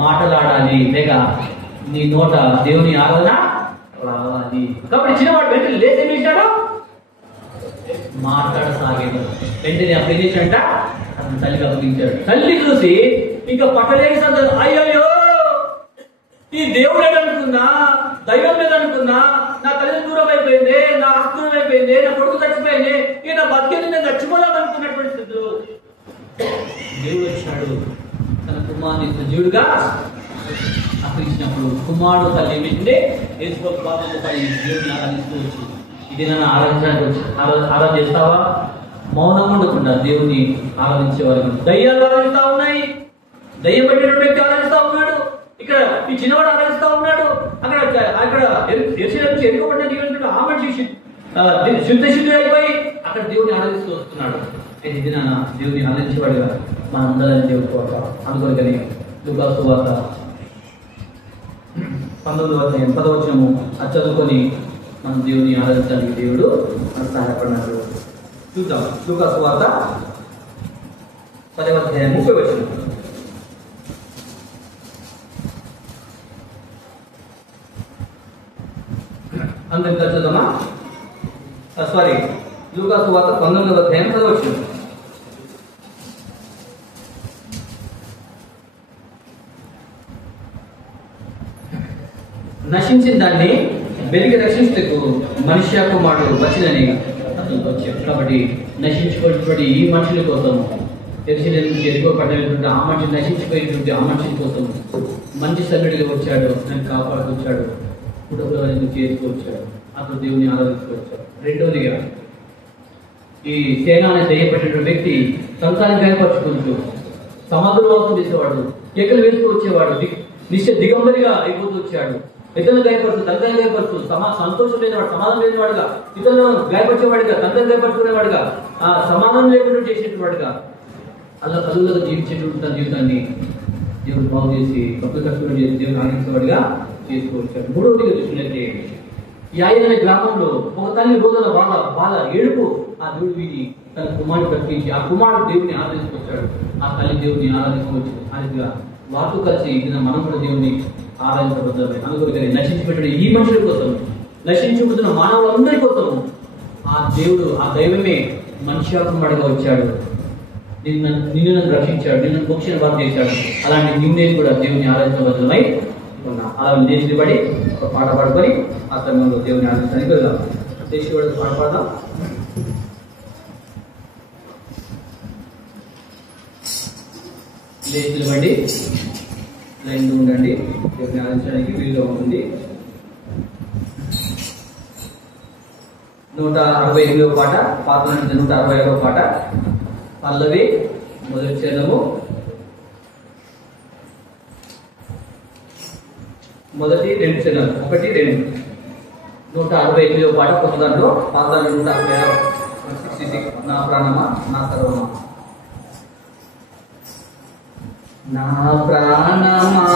మాట్లాడాలి, లేక నీ నోట దేవుని ఆరాధన రావాలి. కాబట్టి చిన్నవాడు వెంటనే లేచి ఏం చేశాడు? మాట్లాడసాగాడు. వెంటనే అప్పుడు ఏం చేశాడంట? అతను తల్లికి అప్పగించాడు. తల్లి చూసి ఇంకా పట్టలేని సందర్భం, అయ్యో ఈ దేవుడు అనుకున్నా, దైవం మీద అనుకున్నా, నా తల్లి దూరం అయిపోయింది, నా ఆస్తి దూరం అయిపోయింది, నా కొడుకు చచ్చిపోయింది, ఇక నా బతికేది నేను చచ్చిపోదాం అనుకున్నటువంటి స్థితిలో దేవుడు వచ్చాడు. తన కుమారుని సజీవుడుగా అప్పగించినప్పుడు కుమారుడు తల్లి ఏమిటంటే యేసుప్రభు బాబు పడి దేవుడిని ఆరాధిస్తూ వచ్చి, ఇది నన్ను ఆరాధన చేస్తావా? మౌనం ఉండకుండా దేవుని ఆరాధించేవారు. దయ్యాలు ఆరాధిస్తా ఉన్నాయి. దయ్యం పట్టిన వ్యక్తి ఆరాధిస్తా ఉన్నాడు. ఇక్కడ ఈ చిన్నవాడు ఆరాధిస్తా ఉన్నాడు. అక్కడ ఎరుకోబడిన జీవితం ఆ మనిషి శుద్ధ అయిపోయి అక్కడ దేవుని ఆరాధిస్తూ వస్తున్నాడు. అయితే ఇది నాన్న దేవుని ఆరాధించేవాడుగా మన అందరం దేవుడు కోట. అందుకొరకని లూకా సువార్త 19వ వచనము అది చదువుకొని మనం దేవుని ఆరాధించడానికి దేవుడు మనకు సహాయపడినట్లు చూద్దాం. లూకా సువార్త 10వ అధ్యాయం 30వ వచనం. అందరం చదువుదామా? సారీ, లూకా సువార్త 19వ అధ్యాయం 10వ వచనం. నశించిన దాన్ని వెలికి రక్షించటకు మనుష్య కుమారుడు వచ్చినని అతను వచ్చాడు. కాబట్టి నశించుకున్నటువంటి ఈ మనుషుల కోసం, ఎరుసలేము నుంచి ఎరుకోబడినటువంటి ఆ మనిషి, నశించిపోయినటువంటి ఆ మనిషి కోసం మంచి సన్నిధిగా వచ్చాడు. నన్ను కాపాడుకొచ్చాడు, కుటుంబాలను చేసుకొచ్చాడు. అతను దేవుని ఆరాధించుకొచ్చాడు. రెండోదిగా ఈ సేన అనే దయ్యపడిన వ్యక్తి సంతానం గాయపరుచుకుంటూ సమాధులు చేసేవాడు, కేకలు వేస్తూ వచ్చేవాడు, దిగంబరిగా అయిపోతూ వచ్చాడు. ఇతరులను గాయపరుచు, తండ్రిని గాయపరుచు, సంతోషం లేనివాడు, సమాధానం లేనివాడుగా, ఇతరులను గాయపరిచేవాడిగా, తండ్రిని గాయపరుచుకునేవాడుగా, ఆ సమాధానం లేకుండా చేసేటువంటి వాడుగా, అలా చదువులకు జీవించేటువంటి తన జీవితాన్ని దేవుడు బాగు చేసి భక్తులు కష్టం చేసి దేవుడు ఆనందించేవాడిగా చేసుకొచ్చాడు. మూడవదిగా చూసినట్లయితే ఈ ఆయన గ్రామంలో ఒక తల్లి రోజుల బాధ ఏడుపు ఆ దేవుడు వీడి తన కుమారుడు ప్రకటించి ఆ కుమారుడు దేవుడిని ఆరాధించుకొచ్చాడు. ఆ తల్లి దేవుడిని ఆరాధించుకోవచ్చు. అదిగా వారితో కలిసి మనం కూడా దేవుని ఆరాధించబద్దామే. అందుకొరకని నశించిపెట్టిన ఈ మనుషుల కోసం, నశించిపోతున్న మానవులందరి కోసం ఆ దేవుడు, ఆ దైవమే మనుష్యాకుమారుడుగా వచ్చాడు. నిన్ను నన్ను రక్షించాడు, నిన్ను మోక్షణ బాధ చేశాడు. అలాంటి నిన్నే కూడా దేవుని ఆరాధించబద్ధమై ఉన్నా. అలా నిలబడి ఒక పాట పాడుకొని ఆ సమయంలో దేవుని ఆరాధించడానికి వెళ్దాం. దేశవాడు పాట పాడదాం. లేచి నిలబడి లైన్లో ఉండండి. దేవుని ఆరాధించడానికి వీలుగా ఉంటుంది. 168వ పాట, పాత 161వ పాట, పల్లవి మొదటి చరణము, మొదటి 2 చరణాలు, 1, 2. 168వ పాట కొత్త దాంట్లో, పాత దాంట్లో 166. నా ప్రాణమా నా సర్వమా. నా ప్రాణమా